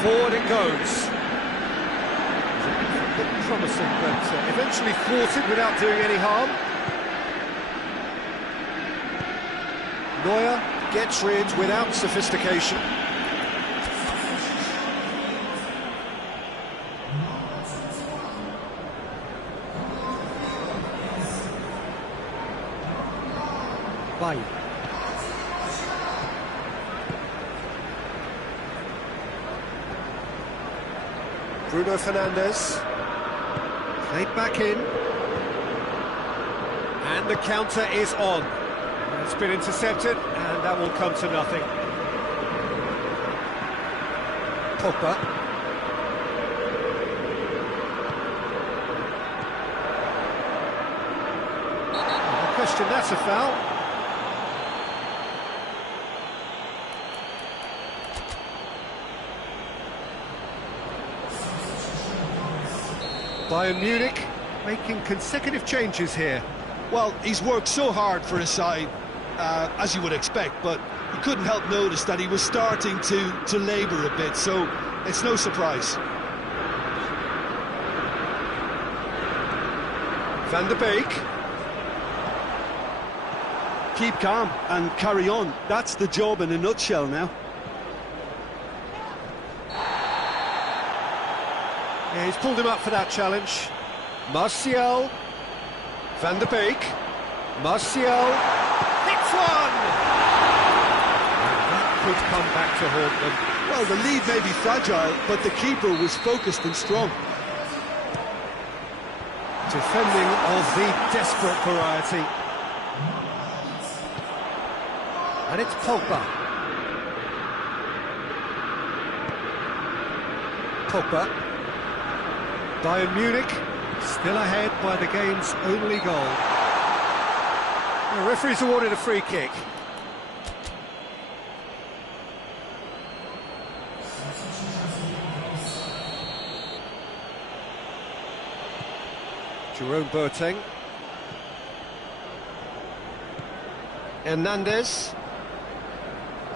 Forward it goes. Promising, but eventually thwarted without doing any harm. Neuer gets rid without sophistication. Bay. Bruno Fernandes. Played back in. And the counter is on. It's been intercepted, and that will come to nothing. Pogba. question that's a foul. Bayern Munich making consecutive changes here. Well, he's worked so hard for his side, as you would expect, but you couldn't help notice that he was starting to labour a bit, so it's no surprise. Van der Beek. Keep calm and carry on. That's the job in a nutshell now. Yeah, he's pulled him up for that challenge. Martial. Van der Beek. Martial. Hits one! And that could come back to haunt them. Well, the lead may be fragile, but the keeper was focused and strong. Defending of the desperate variety. And it's Pogba. Pogba. Bayern Munich still ahead by the game's only goal. The referee's awarded a free kick. Jerome Boateng. Hernandez.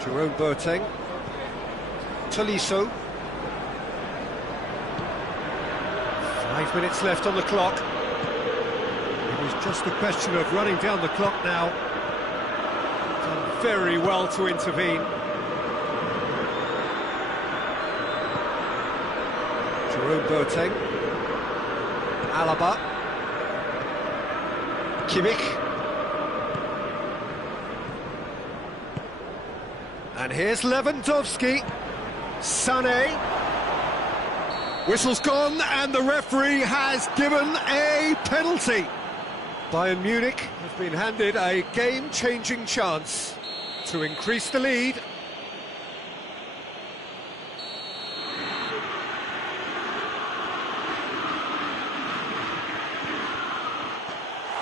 Jerome Boateng. Tolisso. 5 minutes left on the clock. It was just a question of running down the clock now. Done very well to intervene. Jerome Boateng. Alaba. Kimmich. And here's Lewandowski. Sané. Whistle's gone and the referee has given a penalty. Bayern Munich have been handed a game-changing chance to increase the lead.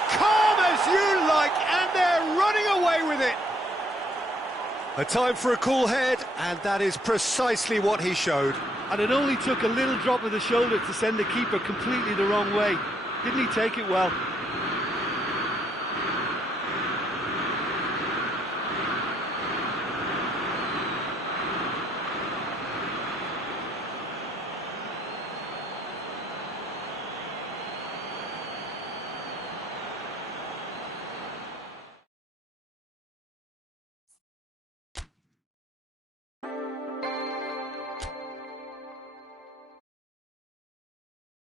Calm as you like, and they're running away with it. A time for a cool head, and that is precisely what he showed. And it only took a little drop of the shoulder to send the keeper completely the wrong way. Didn't he take it well?